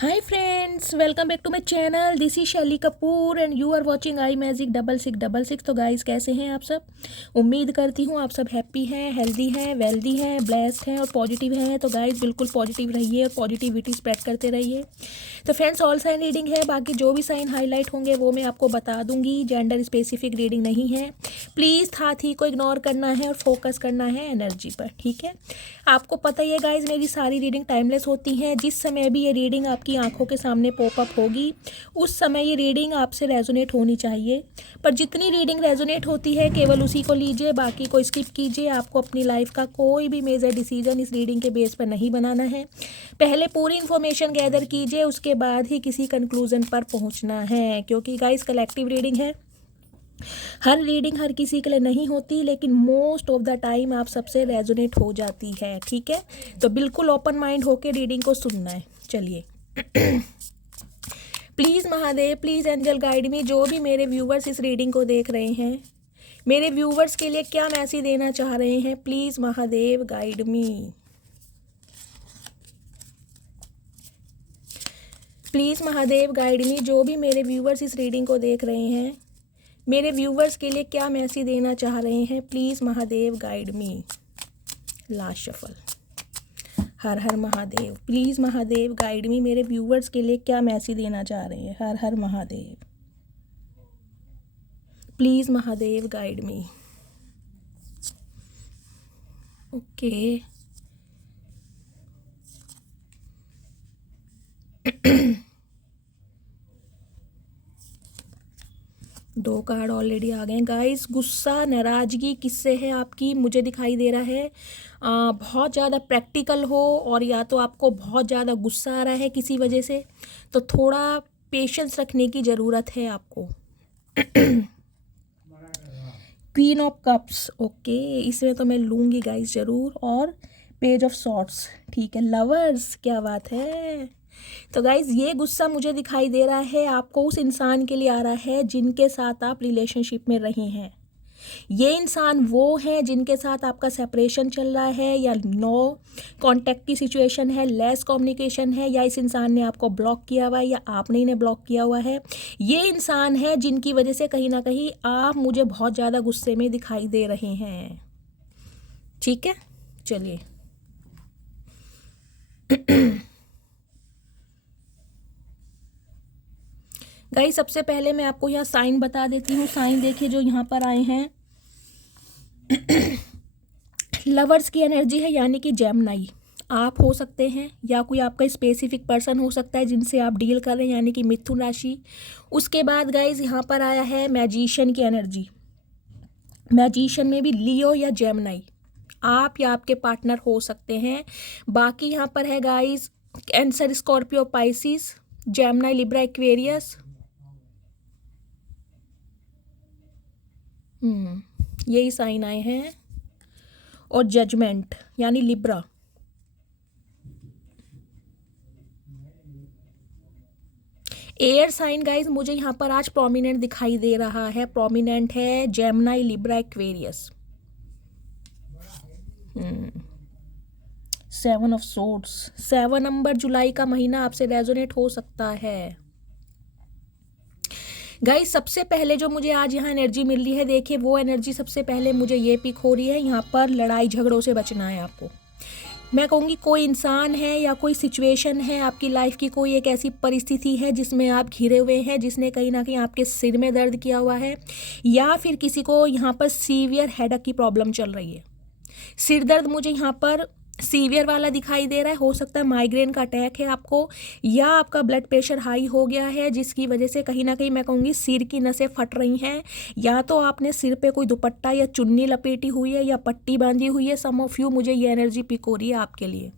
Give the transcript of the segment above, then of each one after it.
Hi friends, welcome back to my channel. This is Shaili Kapoor and you are watching I magic 6666। तो guys कैसे हैं आप सब। उम्मीद करती हूँ आप सब हैप्पी हैं, हेल्दी हैं, वेल्दी हैं, ब्लेस्ड हैं और पॉजिटिव हैं। तो गाइस बिल्कुल पॉजिटिव रहिए और पॉजिटिविटी स्प्रेड करते रहिए। तो फ्रेंड्स ऑल साइन रीडिंग है, बाकी जो भी साइन हाईलाइट होंगे वो मैं आपको बता दूंगी। जेंडर स्पेसिफिक रीडिंग नहीं है। प्लीज़ हाथी को इग्नोर करना है और फोकस करना है एनर्जी पर, ठीक है। आपको पता ही है गाइज मेरी सारी रीडिंग टाइमलेस होती हैं। जिस समय भी ये रीडिंग आपकी आंखों के सामने पॉपअप होगी उस समय ये रीडिंग आपसे रेजोनेट होनी चाहिए। पर जितनी रीडिंग रेजोनेट होती है केवल उसी को लीजिए, बाकी को स्किप कीजिए। आपको अपनी लाइफ का कोई भी मेजर डिसीजन इस रीडिंग के बेस पर नहीं बनाना है। पहले पूरी इन्फॉर्मेशन गैदर कीजिए, उसके बाद ही किसी कंक्लूजन पर पहुंचना है, क्योंकि गाइज कलेक्टिव रीडिंग है। हर रीडिंग हर किसी के लिए नहीं होती, लेकिन मोस्ट ऑफ द टाइम आप सबसे रेजोनेट हो जाती है, ठीक है। तो बिल्कुल ओपन माइंड होकर रीडिंग को सुनना है। चलिए please Mahadev, please angel guide me. जो भी मेरे व्यूवर्स इस रीडिंग को देख रहे हैं, मेरे व्यूवर्स के लिए क्या मैसेज देना चाह रहे हैं, please Mahadev guide me. Please Mahadev guide मी। जो भी मेरे व्यूवर्स इस रीडिंग को देख रहे हैं, मेरे व्यूवर्स के लिए क्या मैसेज देना चाह रहे हैं, please Mahadev guide me. Last shuffle. Har Har Mahadev. Please Mahadev guide me. मेरे व्यूवर्स के लिए क्या मैसेज देना चाह रहे हैं, Har Har Mahadev. Please Mahadev guide me. Okay दो कार्ड ऑलरेडी आ गए हैं गाइस। गुस्सा नाराज़गी किससे है आपकी, मुझे दिखाई दे रहा है बहुत ज़्यादा प्रैक्टिकल हो, और या तो आपको बहुत ज़्यादा गुस्सा आ रहा है किसी वजह से, तो थोड़ा पेशेंस रखने की ज़रूरत है आपको। क्वीन ऑफ कप्स, ओके, इसमें तो मैं लूँगी गाइस ज़रूर। और पेज ऑफ सॉर्ट्स, ठीक है। लवर्स, क्या बात है। तो गाइज ये गुस्सा मुझे दिखाई दे रहा है आपको उस इंसान के लिए आ रहा है जिनके साथ आप रिलेशनशिप में रहे हैं। ये इंसान वो है जिनके साथ आपका सेपरेशन चल रहा है, या नो कांटेक्ट की सिचुएशन है, लेस कम्युनिकेशन है, या इस इंसान ने आपको ब्लॉक किया हुआ है या आपने इन्हें ब्लॉक किया हुआ है। ये इंसान है जिनकी वजह से कहीं ना कहीं आप मुझे बहुत ज़्यादा गुस्से में दिखाई दे रहे हैं, ठीक है। चलिए गाइस सबसे पहले मैं आपको यहाँ साइन बता देती हूँ। साइन देखिए जो यहाँ पर आए हैं। लवर्स की एनर्जी है, यानी कि जेमिनी आप हो सकते हैं, या कोई आपका स्पेसिफिक पर्सन हो सकता है जिनसे आप डील कर रहे हैं, यानी कि मिथुन राशि। उसके बाद गाइस यहाँ पर आया है मैजिशियन की एनर्जी। मैजिशियन में भी लियो या जेमिनी आप या आपके पार्टनर हो सकते हैं। बाकी यहाँ पर है guys cancer, Scorpio, Pisces, Gemini, Libra, Aquarius. यही साइन आए हैं। और जजमेंट यानी लिब्रा। एयर साइन गाइज मुझे यहाँ पर आज प्रोमिनेंट दिखाई दे रहा है। प्रोमिनेंट है Gemini, Libra, Aquarius. 7 of swords. 7 number जुलाई का महीना आपसे रेजोनेट हो सकता है गाइस। सबसे पहले जो मुझे आज यहाँ एनर्जी मिल रही है, देखिए वो एनर्जी सबसे पहले मुझे ये पिक हो रही है। यहाँ पर लड़ाई झगड़ों से बचना है आपको। मैं कहूँगी कोई इंसान है या कोई सिचुएशन है आपकी लाइफ की, कोई एक ऐसी परिस्थिति है जिसमें आप घिरे हुए हैं, जिसने कहीं ना कहीं आपके सिर में दर्द किया हुआ है, या फिर किसी को यहाँ पर सीवियर हेडेक की प्रॉब्लम चल रही है। सिर दर्द मुझे यहाँ पर सीवियर वाला दिखाई दे रहा है। हो सकता है माइग्रेन का अटैक है आपको, या आपका ब्लड प्रेशर हाई हो गया है, जिसकी वजह से कहीं ना कहीं मैं कहूँगी सिर की नसें फट रही हैं, या तो आपने सिर पे कोई दुपट्टा या चुन्नी लपेटी हुई है या पट्टी बांधी हुई है। सम ऑफ यू, मुझे ये एनर्जी पिक हो रही है आपके लिए।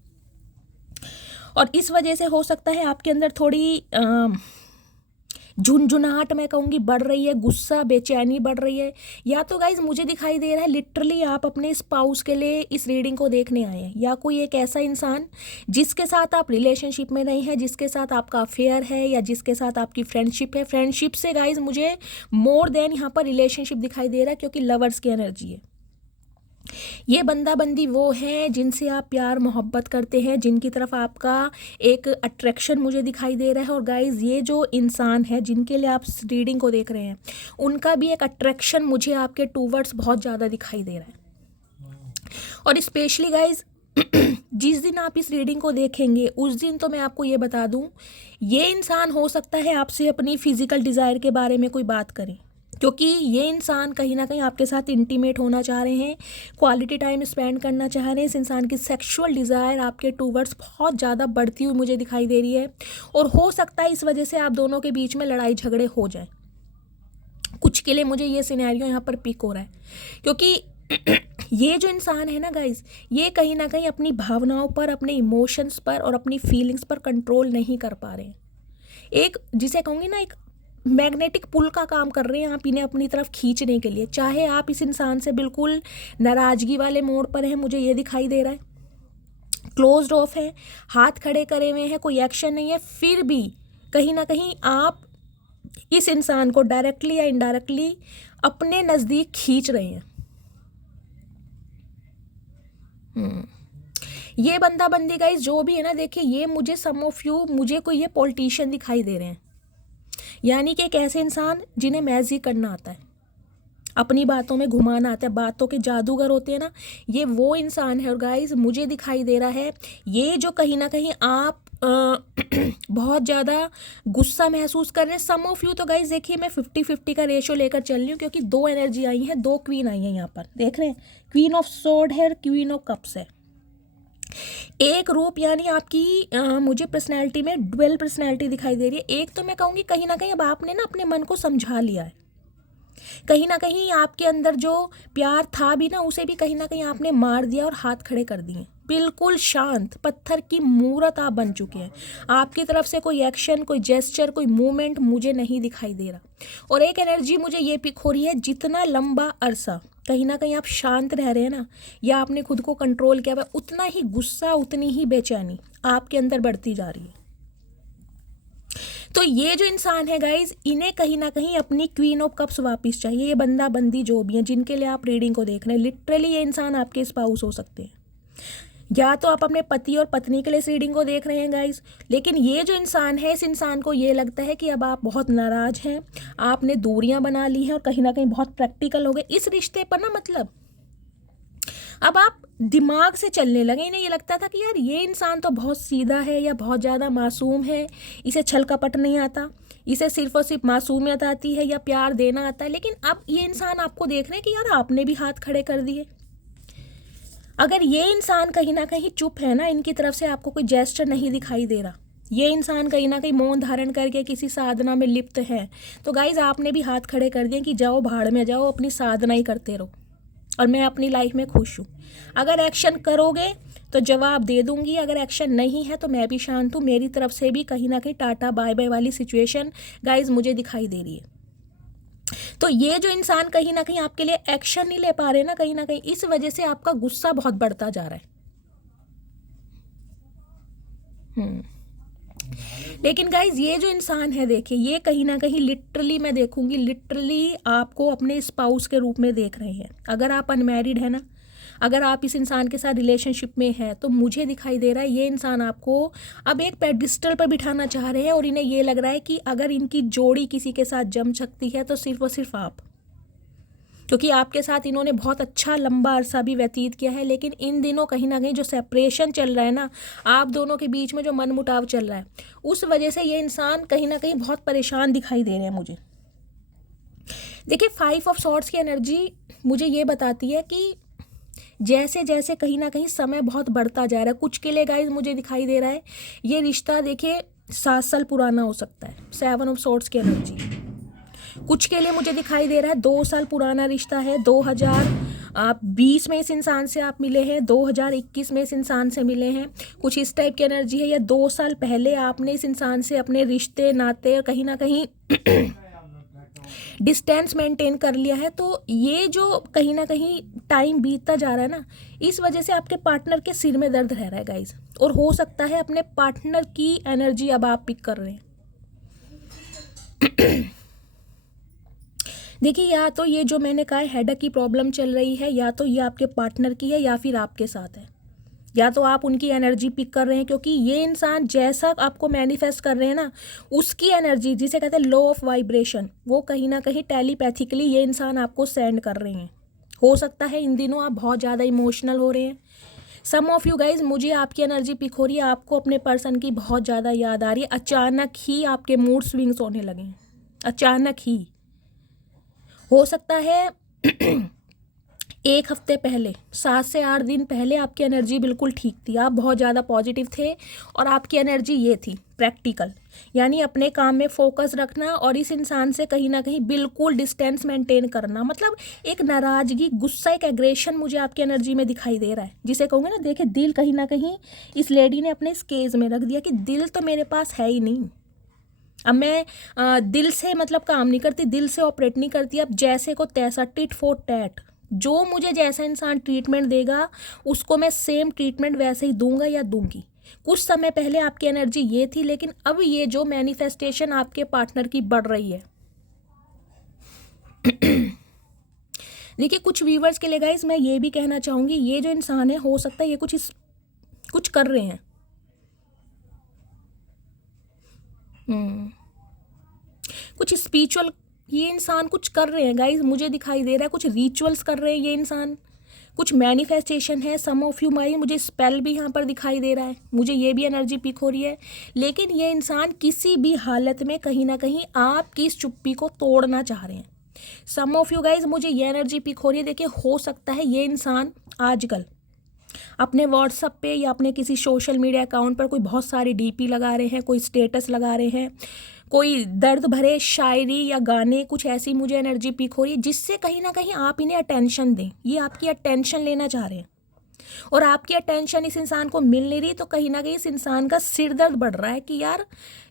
और इस वजह से हो सकता है आपके अंदर थोड़ी झुनझुनाहट मैं कहूँगी बढ़ रही है, गुस्सा, बेचैनी बढ़ रही है। या तो गाइज मुझे दिखाई दे रहा है लिटरली आप अपने स्पाउस के लिए इस रीडिंग को देखने आए हैं, या कोई एक ऐसा इंसान जिसके साथ आप रिलेशनशिप में रहे हैं, जिसके साथ आपका अफेयर है, या जिसके साथ आपकी फ्रेंडशिप है। फ्रेंडशिप से गाइज मुझे मोर देन यहाँ पर रिलेशनशिप दिखाई दे रहा है, क्योंकि लवर्स की एनर्जी है। ये बंदा बंदी वो है जिनसे आप प्यार मोहब्बत करते हैं, जिनकी तरफ आपका एक अट्रैक्शन मुझे दिखाई दे रहा है। और गाइज़ ये जो इंसान है जिनके लिए आप रीडिंग को देख रहे हैं, उनका भी एक अट्रैक्शन मुझे आपके टूवर्ड्स बहुत ज़्यादा दिखाई दे रहा है। और स्पेशली गाइज़ जिस दिन आप इस रीडिंग को देखेंगे उस दिन तो मैं आपको ये बता दूं, ये इंसान हो सकता है आपसे अपनी फिजिकल डिज़ायर के बारे में कोई बात करें, क्योंकि ये इंसान कहीं ना कहीं आपके साथ इंटीमेट होना चाह रहे हैं, क्वालिटी टाइम स्पेंड करना चाह रहे हैं। इस इंसान की सेक्सुअल डिज़ायर आपके टूवर्ड्स बहुत ज़्यादा बढ़ती हुई मुझे दिखाई दे रही है। और हो सकता है इस वजह से आप दोनों के बीच में लड़ाई झगड़े हो जाए। कुछ के लिए मुझे ये सिनेरियो यहाँ पर पिक हो रहा है, क्योंकि ये जो इंसान है ना गाइज, ये कहीं ना कहीं अपनी भावनाओं पर, अपने इमोशंस पर और अपनी फीलिंग्स पर कंट्रोल नहीं कर पा रहे हैं। एक जिसे कहूँगी ना, एक मैग्नेटिक पुल का काम कर रहे हैं आप इन्हें अपनी तरफ खींचने के लिए। चाहे आप इस इंसान से बिल्कुल नाराज़गी वाले मोड़ पर हैं, मुझे ये दिखाई दे रहा है, क्लोज्ड ऑफ है, हाथ खड़े करे हुए हैं, कोई एक्शन नहीं है, फिर भी कहीं ना कहीं आप इस इंसान को डायरेक्टली या इनडायरेक्टली अपने नज़दीक खींच रहे हैं। ये बंदा बंदी गाइस जो भी है ना, देखिए ये मुझे सम ऑफ यू, मुझे कोई ये पॉलिटिशियन दिखाई दे रहे हैं, यानी कि एक ऐसे इंसान जिन्हें मैजिक करना आता है, अपनी बातों में घुमाना आता है, बातों के जादूगर होते हैं ना, ये वो इंसान है। और गाइस मुझे दिखाई दे रहा है ये जो कहीं ना कहीं आप बहुत ज़्यादा गुस्सा महसूस कर रहे हैं। सम ऑफ यू तो गाइस देखिए मैं 50-50 का रेशो लेकर चल रही हूँ, क्योंकि दो एनर्जी आई है, दो क्वीन आई है यहाँ पर, देख रहे हैं, क्वीन ऑफ सोर्ड है और क्वीन ऑफ कप्स है। एक रूप यानी आपकी मुझे पर्सनैलिटी में ड्वेल पर्सनैलिटी दिखाई दे रही है। एक तो मैं कहूँगी कहीं ना कहीं अब आपने ना अपने मन को समझा लिया है, कहीं ना कहीं आपके अंदर जो प्यार था भी ना, उसे भी कहीं ना कहीं आपने मार दिया और हाथ खड़े कर दिए। बिल्कुल शांत पत्थर की मूरत आप बन चुके हैं। आपकी तरफ से कोई एक्शन, कोई जेस्चर, कोई मूवमेंट मुझे नहीं दिखाई दे रहा। और एक एनर्जी मुझे ये पिक हो रही है, जितना लंबा अरसा कहीं ना कहीं आप शांत रह रहे हैं ना, या आपने खुद को कंट्रोल किया हुआ, उतना ही गुस्सा, उतनी ही बेचैनी आपके अंदर बढ़ती जा रही है। तो ये जो इंसान है गाइज, इन्हें कहीं ना कहीं अपनी क्वीन ऑफ कप्स वापस चाहिए। ये बंदा बंदी जो भी है जिनके लिए आप रीडिंग को देख रहे हैं, लिटरली ये इंसान आपके स्पाउस हो सकते हैं, या तो आप अपने पति और पत्नी के लिए इस रीडिंग को देख रहे हैं गाइज। लेकिन ये जो इंसान है, इस इंसान को ये लगता है कि अब आप बहुत नाराज हैं, आपने दूरियां बना ली हैं और कहीं ना कहीं बहुत प्रैक्टिकल हो गए इस रिश्ते पर ना। मतलब अब आप दिमाग से चलने लगे। इन्हें ये लगता था कि यार ये इंसान तो बहुत सीधा है या बहुत ज़्यादा मासूम है, इसे छल कपट नहीं आता, इसे सिर्फ और सिर्फ मासूमियत आती है या प्यार देना आता है। लेकिन अब ये इंसान आपको देख रहे हैं कि यार आपने भी हाथ खड़े कर दिए। अगर ये इंसान कहीं ना कहीं चुप है ना, इनकी तरफ से आपको कोई जेस्चर नहीं दिखाई दे रहा, ये इंसान कहीं ना कहीं मौन धारण करके किसी साधना में लिप्त है, तो गाइज आपने भी हाथ खड़े कर दिए कि जाओ भाड़ में जाओ, अपनी साधना ही करते रहो और मैं अपनी लाइफ में खुश हूँ। अगर एक्शन करोगे तो जवाब दे दूंगी, अगर एक्शन नहीं है तो मैं भी शांत हूँ। मेरी तरफ से भी कहीं ना कहीं टाटा बाय बाय वाली सिचुएशन गाइज मुझे दिखाई दे रही है। तो ये जो इंसान कहीं ना कहीं आपके लिए एक्शन नहीं ले पा रहे ना, कहीं ना कहीं इस वजह से आपका गुस्सा बहुत बढ़ता जा रहा है। लेकिन गाइज ये जो इंसान है, देखिए ये कहीं ना कहीं लिटरली मैं देखूंगी, लिटरली आपको अपने स्पाउस के रूप में देख रहे हैं। अगर आप अनमैरिड है ना, अगर आप इस इंसान के साथ रिलेशनशिप में है, तो मुझे दिखाई दे रहा है ये इंसान आपको अब एक पेडिस्टल पर बिठाना चाह रहे हैं। और इन्हें ये लग रहा है कि अगर इनकी जोड़ी किसी के साथ जम सकती है तो सिर्फ और सिर्फ आप, क्योंकि आपके साथ इन्होंने बहुत अच्छा लंबा अरसा भी व्यतीत किया है। लेकिन इन दिनों कहीं ना कहीं जो सेपरेशन चल रहा है ना, आप दोनों के बीच में जो मनमुटाव चल रहा है, उस वजह से ये इंसान कहीं ना कहीं बहुत परेशान दिखाई दे रहे हैं मुझे। देखिए 5 ऑफ सॉर्ड्स की एनर्जी मुझे ये बताती है कि जैसे जैसे कहीं ना कहीं समय बहुत बढ़ता जा रहा है, कुछ के लिए गाइज मुझे दिखाई दे रहा है ये रिश्ता देखिए 7 साल पुराना हो सकता है। 7 ऑफ सॉर्ड्स की एनर्जी कुछ के लिए मुझे दिखाई दे रहा है 2 साल पुराना रिश्ता है। 2020 में इस इंसान से आप मिले हैं, 2021 में इस इंसान से मिले हैं, कुछ इस टाइप की एनर्जी है। या 2 साल पहले आपने इस इंसान से अपने रिश्ते नाते और कहीं ना कहीं डिस्टेंस मेंटेन कर लिया है। तो ये जो कहीं ना कहीं टाइम बीतता जा रहा है ना, इस वजह से आपके पार्टनर के सिर में दर्द रह रहा है गाइज। और हो सकता है अपने पार्टनर की एनर्जी अब आप पिक कर रहे हैं। देखिए, या तो ये जो मैंने कहा हेडेक की प्रॉब्लम चल रही है, या तो ये आपके पार्टनर की है या फिर आपके साथ है, या तो आप उनकी एनर्जी पिक कर रहे हैं, क्योंकि ये इंसान जैसा आपको मैनिफेस्ट कर रहे हैं ना, उसकी एनर्जी जिसे कहते हैं लॉ ऑफ वाइब्रेशन, वो कहीं ना कहीं टेलीपैथिकली ये इंसान आपको सेंड कर रहे हैं। हो सकता है इन दिनों आप बहुत ज़्यादा इमोशनल हो रहे हैं। सम ऑफ यू गाइज, मुझे आपकी एनर्जी पिक हो रही है, आपको अपने पर्सन की बहुत ज़्यादा याद आ रही है, अचानक ही आपके मूड स्विंग्स होने लगे हैं, अचानक ही। हो सकता है 1 हफ्ते पहले, 7 से 8 दिन पहले आपकी एनर्जी बिल्कुल ठीक थी, आप बहुत ज़्यादा पॉजिटिव थे और आपकी एनर्जी ये थी प्रैक्टिकल, यानी अपने काम में फोकस रखना और इस इंसान से कहीं ना कहीं बिल्कुल डिस्टेंस मेंटेन करना। मतलब एक नाराज़गी, गुस्सा, एक एग्रेशन मुझे आपकी एनर्जी में दिखाई दे रहा है, जिसे कहूँगे ना, देखिए दिल कहीं ना कहीं इस लेडी ने अपने स्केज में रख दिया कि दिल तो मेरे पास है ही नहीं, अब मैं दिल से मतलब काम नहीं करती, दिल से ऑपरेट नहीं करती, अब जैसे को तैसा, टिट फॉर टैट, जो मुझे जैसा इंसान ट्रीटमेंट देगा उसको मैं सेम ट्रीटमेंट वैसे ही दूंगा या दूंगी। कुछ समय पहले आपकी एनर्जी ये थी, लेकिन अब ये जो मैनिफेस्टेशन आपके पार्टनर की बढ़ रही है देखिए, कुछ व्यूवर्स के लिए गाइस मैं ये भी कहना चाहूँगी, ये जो इंसान है हो सकता है ये कुछ कर रहे हैं, कुछ स्पिरिचुअल, ये इंसान कुछ कर रहे हैं गाइज, मुझे दिखाई दे रहा है कुछ रिचुअल्स कर रहे हैं ये इंसान, कुछ मैनिफेस्टेशन है। सम ऑफ यू माई, मुझे स्पेल भी यहाँ पर दिखाई दे रहा है, मुझे ये भी एनर्जी पिक हो रही है। लेकिन ये इंसान किसी भी हालत में कहीं ना कहीं आपकी इस चुप्पी को तोड़ना चाह रहे हैं। सम ऑफ यू गाइज, मुझे ये एनर्जी पिक हो रही है। देखिए, हो सकता है ये इंसान आजकल अपने व्हाट्सएप पे या अपने किसी सोशल मीडिया अकाउंट पर कोई बहुत सारी डीपी लगा रहे हैं, कोई स्टेटस लगा रहे हैं, कोई दर्द भरे शायरी या गाने, कुछ ऐसी मुझे एनर्जी पिक हो रही है, जिससे कहीं ना कहीं आप इन्हें अटेंशन दें। ये आपकी अटेंशन लेना चाह रहे हैं और आपकी अटेंशन इस इंसान को मिल नहीं रही, तो कहीं ना कहीं इस इंसान का सिर दर्द बढ़ रहा है कि यार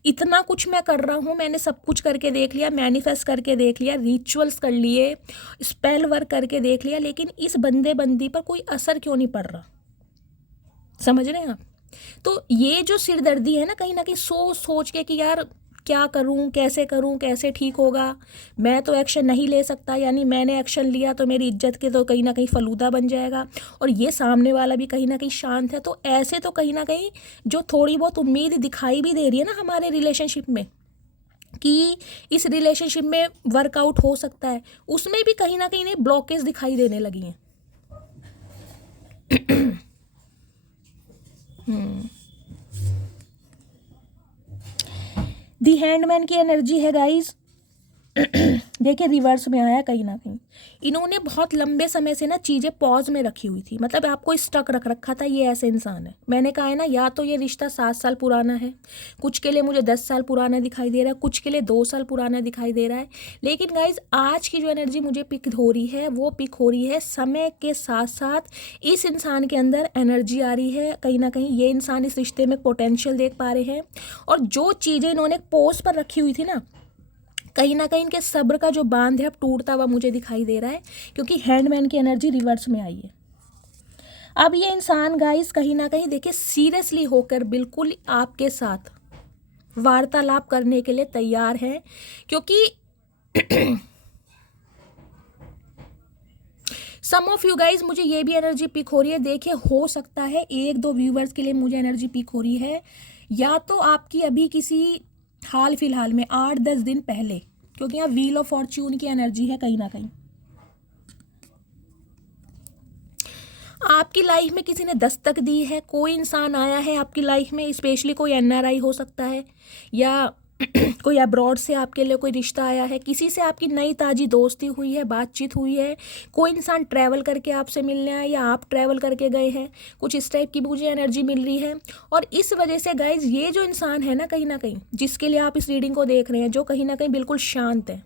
इतना कुछ मैं कर रहा हूँ, मैंने सब कुछ करके देख लिया, मैनिफेस्ट करके देख लिया, रिचुअल्स कर लिए, स्पेल वर्क करके देख लिया, लेकिन इस बंदी पर कोई असर क्यों नहीं पड़ रहा। समझ रहे हैं आप? तो ये जो सिरदर्दी है ना, कहीं ना कहीं सोच के कि यार क्या करूं, कैसे ठीक होगा, मैं तो एक्शन नहीं ले सकता, यानी मैंने एक्शन लिया तो मेरी इज्जत के तो कहीं ना कहीं फलूदा बन जाएगा, और ये सामने वाला भी कहीं ना कहीं शांत है। तो ऐसे तो कहीं ना कहीं जो थोड़ी बहुत उम्मीद दिखाई भी दे रही है ना हमारे रिलेशनशिप में कि इस रिलेशनशिप में वर्कआउट हो सकता है, उसमें भी कहीं ना कहीं इन्हें ब्लॉकेज दिखाई देने लगी हैं। दी हैंडमैन की एनर्जी है गाइस। देखिए, रिवर्स में आया कहीं ना कहीं, इन्होंने बहुत लंबे समय से ना चीज़ें पॉज में रखी हुई थी, मतलब आपको स्टक रख रखा था। ये ऐसे इंसान है, मैंने कहा है ना, या तो ये रिश्ता 7 साल पुराना है, कुछ के लिए मुझे 10 साल पुराना दिखाई दे रहा है, कुछ के लिए 2 साल पुराना दिखाई दे रहा है। लेकिन गाइज, आज की जो एनर्जी मुझे पिक हो रही है, वो पिक हो रही है समय के साथ साथ इस इंसान के अंदर एनर्जी आ रही है। कहीं ना कहीं ये इंसान इस रिश्ते में पोटेंशियल देख पा रहे हैं, और जो चीज़ें इन्होंने पोज पर रखी हुई थी ना, कहीं ना कहीं इनके सब्र का जो बांध है अब टूटता हुआ मुझे दिखाई दे रहा है, क्योंकि हैंडमैन की एनर्जी रिवर्स में आई है। अब ये इंसान गाइस कहीं ना कहीं देखिए सीरियसली होकर बिल्कुल आपके साथ वार्तालाप करने के लिए तैयार है, क्योंकि सम ऑफ यू गाइज, मुझे ये भी एनर्जी पिक हो रही है। देखिए, हो सकता है 1-2 व्यूवर्स के लिए मुझे एनर्जी पिक हो रही है, या तो आपकी अभी किसी हाल फिलहाल में 8-10 दिन पहले, क्योंकि यहाँ व्हील ऑफ फॉर्च्यून की एनर्जी है, कहीं ना कहीं आपकी लाइफ में किसी ने दस्तक दी है, कोई इंसान आया है आपकी लाइफ में, स्पेशली कोई एनआरआई हो सकता है, या कोई अब्रॉड से आपके लिए कोई रिश्ता आया है, किसी से आपकी नई ताज़ी दोस्ती हुई है, बातचीत हुई है, कोई इंसान ट्रैवल करके आपसे मिलने आया या आप ट्रैवल करके गए हैं, कुछ इस टाइप की मुझे एनर्जी मिल रही है। और इस वजह से गाइज, ये जो इंसान है ना, कहीं ना कहीं जिसके लिए आप इस रीडिंग को देख रहे हैं, जो कहीं ना कहीं बिल्कुल शांत है,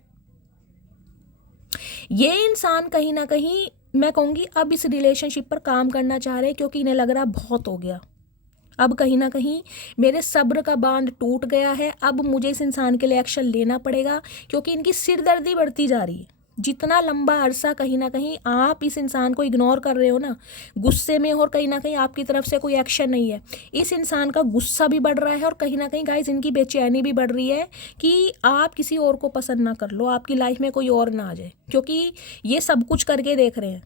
ये इंसान कहीं ना कहीं मैं कहूँगी अब इस रिलेशनशिप पर काम करना चाह रहे हैं, क्योंकि इन्हें लग रहा बहुत हो गया, अब कहीं ना कहीं मेरे सब्र का बांध टूट गया है, अब मुझे इस इंसान के लिए एक्शन लेना पड़ेगा, क्योंकि इनकी सिरदर्दी बढ़ती जा रही है। जितना लंबा अरसा कहीं ना कहीं आप इस इंसान को इग्नोर कर रहे हो ना, गुस्से में, और कहीं ना कहीं आपकी तरफ से कोई एक्शन नहीं है, इस इंसान का गुस्सा भी बढ़ रहा है और कहीं ना कहीं गाइस इनकी बेचैनी भी बढ़ रही है कि आप किसी और को पसंद ना कर लो, आपकी लाइफ में कोई और ना आ जाए, क्योंकि ये सब कुछ करके देख रहे हैं।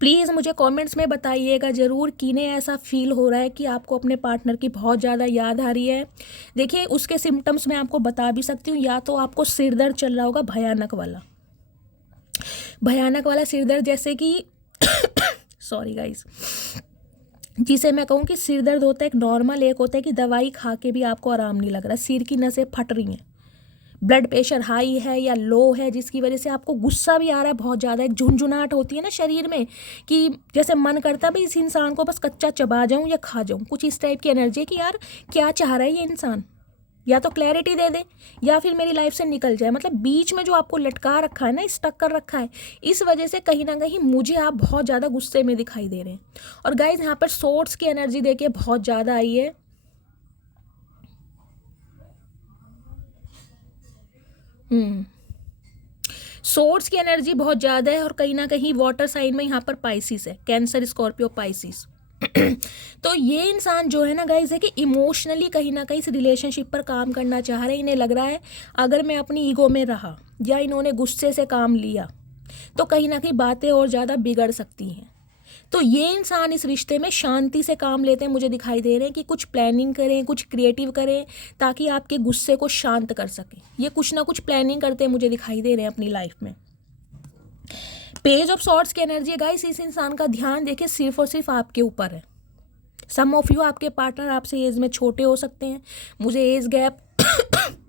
प्लीज़ मुझे कमेंट्स में बताइएगा ज़रूर कि इन्हें ऐसा फील हो रहा है कि आपको अपने पार्टनर की बहुत ज़्यादा याद आ रही है। देखिए उसके सिम्टम्स मैं आपको बता भी सकती हूँ, या तो आपको सिर दर्द चल रहा होगा भयानक वाला सिर दर्द, जैसे कि सॉरी गाइस, जिसे मैं कहूँ कि सिर दर्द होता है एक नॉर्मल, एक होता है कि दवाई खा के भी आपको आराम नहीं लग रहा, सिर की नसें फट रही हैं, ब्लड प्रेशर हाई है या लो है, जिसकी वजह से आपको गुस्सा भी आ रहा है बहुत ज़्यादा, एक झुंझुनाहट होती है ना शरीर में कि जैसे मन करता है भाई इस इंसान को बस कच्चा चबा जाऊं या खा जाऊं, कुछ इस टाइप की एनर्जी कि यार क्या चाह रहा है ये इंसान, या तो क्लैरिटी दे दे या फिर मेरी लाइफ से निकल जाए। मतलब बीच में जो आपको लटका रखा है ना, स्टक कर रखा है, इस वजह से कहीं ना कहीं मुझे आप बहुत ज़्यादा गुस्से में दिखाई दे रहे हैं। और गाइज यहाँ पर सोर्ट्स की एनर्जी देखिए बहुत ज़्यादा आई है। सोर्स की एनर्जी बहुत ज़्यादा है और कहीं ना कहीं वाटर साइन में यहाँ पर पाइसिस है, कैंसर, स्कॉर्पियो, पाइसिस। तो ये इंसान जो है ना गाइज है कि इमोशनली कहीं ना कहीं इस रिलेशनशिप पर काम करना चाह रहे हैं। इन्हें लग रहा है अगर मैं अपनी ईगो में रहा या इन्होंने गुस्से से काम लिया तो कहीं ना कहीं बातें और ज़्यादा बिगड़ सकती हैं। तो ये इंसान इस रिश्ते में शांति से काम लेते हैं, मुझे दिखाई दे रहे हैं कि कुछ प्लानिंग करें, कुछ क्रिएटिव करें ताकि आपके गुस्से को शांत कर सकें। ये कुछ ना कुछ प्लानिंग करते हैं मुझे दिखाई दे रहे हैं अपनी लाइफ में। पेज ऑफ सॉर्ट्स की एनर्जी है गाइस, इस इंसान का ध्यान देखिए सिर्फ और सिर्फ आपके ऊपर है। सम ऑफ यू, आपके पार्टनर आपसे एज में छोटे हो सकते हैं, मुझे एज गैप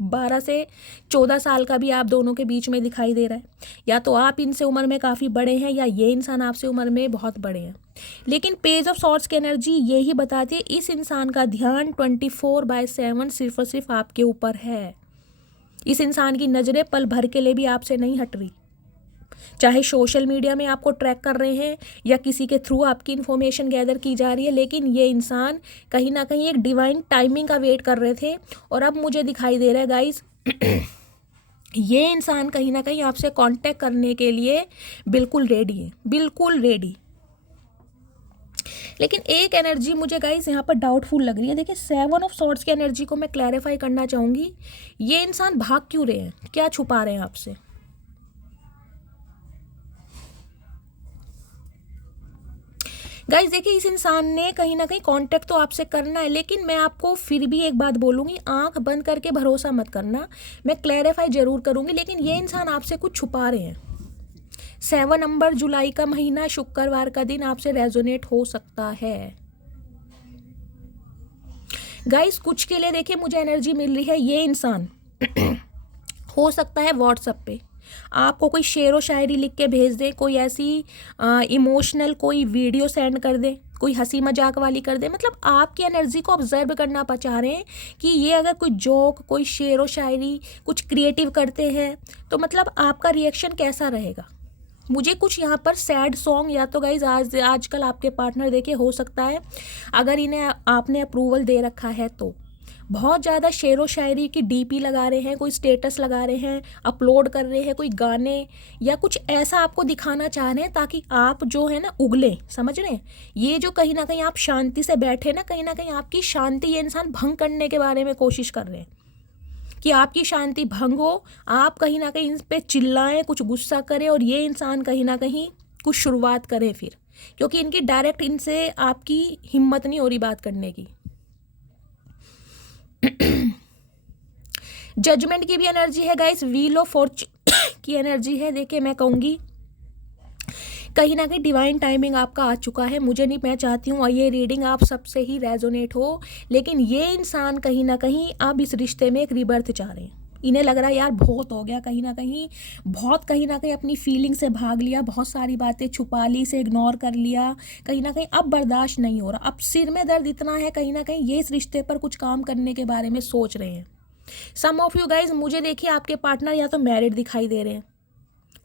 12 से 14 साल का भी आप दोनों के बीच में दिखाई दे रहा है, या तो आप इनसे उम्र में काफ़ी बड़े हैं या ये इंसान आपसे उम्र में बहुत बड़े हैं। लेकिन पेज ऑफ सॉर्ट्स की एनर्जी यही बताती है इस इंसान का ध्यान 24/7 सिर्फ और सिर्फ आपके ऊपर है। इस इंसान की नज़रें पल भर के लिए भी आपसे नहीं हट रही, चाहे सोशल मीडिया में आपको ट्रैक कर रहे हैं या किसी के थ्रू आपकी इन्फॉर्मेशन गैदर की जा रही है, लेकिन ये इंसान कहीं ना कहीं एक डिवाइन टाइमिंग का वेट कर रहे थे और अब मुझे दिखाई दे रहा है गाइस ये इंसान कहीं ना कहीं आपसे कांटेक्ट करने के लिए बिल्कुल रेडी है, बिल्कुल रेडी। लेकिन एक एनर्जी मुझे गाइस यहाँ पर डाउटफुल लग रही है। देखिए 7 ऑफ सॉर्ड्स की एनर्जी को मैं क्लैरिफाई करना चाहूँगी, ये इंसान भाग क्यों रहे हैं, क्या छुपा रहे हैं आपसे। गाइस देखिए इस इंसान ने कहीं ना कहीं कांटेक्ट तो आपसे करना है, लेकिन मैं आपको फिर भी एक बात बोलूँगी, आंख बंद करके भरोसा मत करना, मैं क्लैरिफाई जरूर करूँगी, लेकिन ये इंसान आपसे कुछ छुपा रहे हैं। 7 नंबर, जुलाई का महीना, शुक्रवार का दिन आपसे रेजोनेट हो सकता है। गाइस कुछ के लिए देखिए मुझे एनर्जी मिल रही है, ये इंसान हो सकता है व्हाट्सएप पे आपको कोई शेर व शायरी लिख के भेज दे, कोई ऐसी इमोशनल कोई वीडियो सेंड कर दे, कोई हंसी मजाक वाली कर दे, मतलब आपकी एनर्जी को ऑब्जर्व करना चाह रहे हैं कि ये अगर कोई जोक, कोई शेर व शायरी, कुछ क्रिएटिव करते हैं तो मतलब आपका रिएक्शन कैसा रहेगा। मुझे कुछ यहाँ पर सैड सॉन्ग, या तो गाइज आजकल आपके पार्टनर देखिए हो सकता है अगर इन्हें आपने अप्रूवल दे रखा है तो बहुत ज़्यादा शेर व शायरी की डीपी लगा रहे हैं, कोई स्टेटस लगा रहे हैं, अपलोड कर रहे हैं, कोई गाने या कुछ ऐसा आपको दिखाना चाह रहे हैं ताकि आप जो है ना उगलें, समझ रहे हैं। ये जो कहीं ना कहीं आप शांति से बैठे ना, कहीं ना कहीं आपकी शांति ये इंसान भंग करने के बारे में कोशिश कर रहे हैं कि आपकी शांति भंग हो, आप कहीं ना कहीं इन पर चिल्लाएं, कुछ गुस्सा करें और ये इंसान कहीं ना कहीं कुछ शुरुआत करें फिर, क्योंकि इनकी डायरेक्ट इनसे आपकी हिम्मत नहीं हो रही बात करने की। जजमेंट की भी एनर्जी है गाइस, व्हील ऑफ फॉर्चून की एनर्जी है। देखिए मैं कहूँगी कहीं ना कहीं डिवाइन टाइमिंग आपका आ चुका है। मुझे नहीं, मैं चाहती हूँ ये रीडिंग आप सबसे ही रेजोनेट हो, लेकिन ये इंसान कहीं ना कहीं अब इस रिश्ते में एक रिबर्थ चाह रहे हैं। इन्हें लग रहा है यार बहुत हो गया, कहीं ना कहीं अपनी फीलिंग से भाग लिया, बहुत सारी बातें छुपा ली, से इग्नोर कर लिया, कहीं ना कहीं अब बर्दाश्त नहीं हो रहा, अब सिर में दर्द इतना है, कहीं ना कहीं ये इस रिश्ते पर कुछ काम करने के बारे में सोच रहे हैं। सम ऑफ यू गाइज, मुझे देखिए आपके पार्टनर या तो मैरिड दिखाई दे रहे हैं,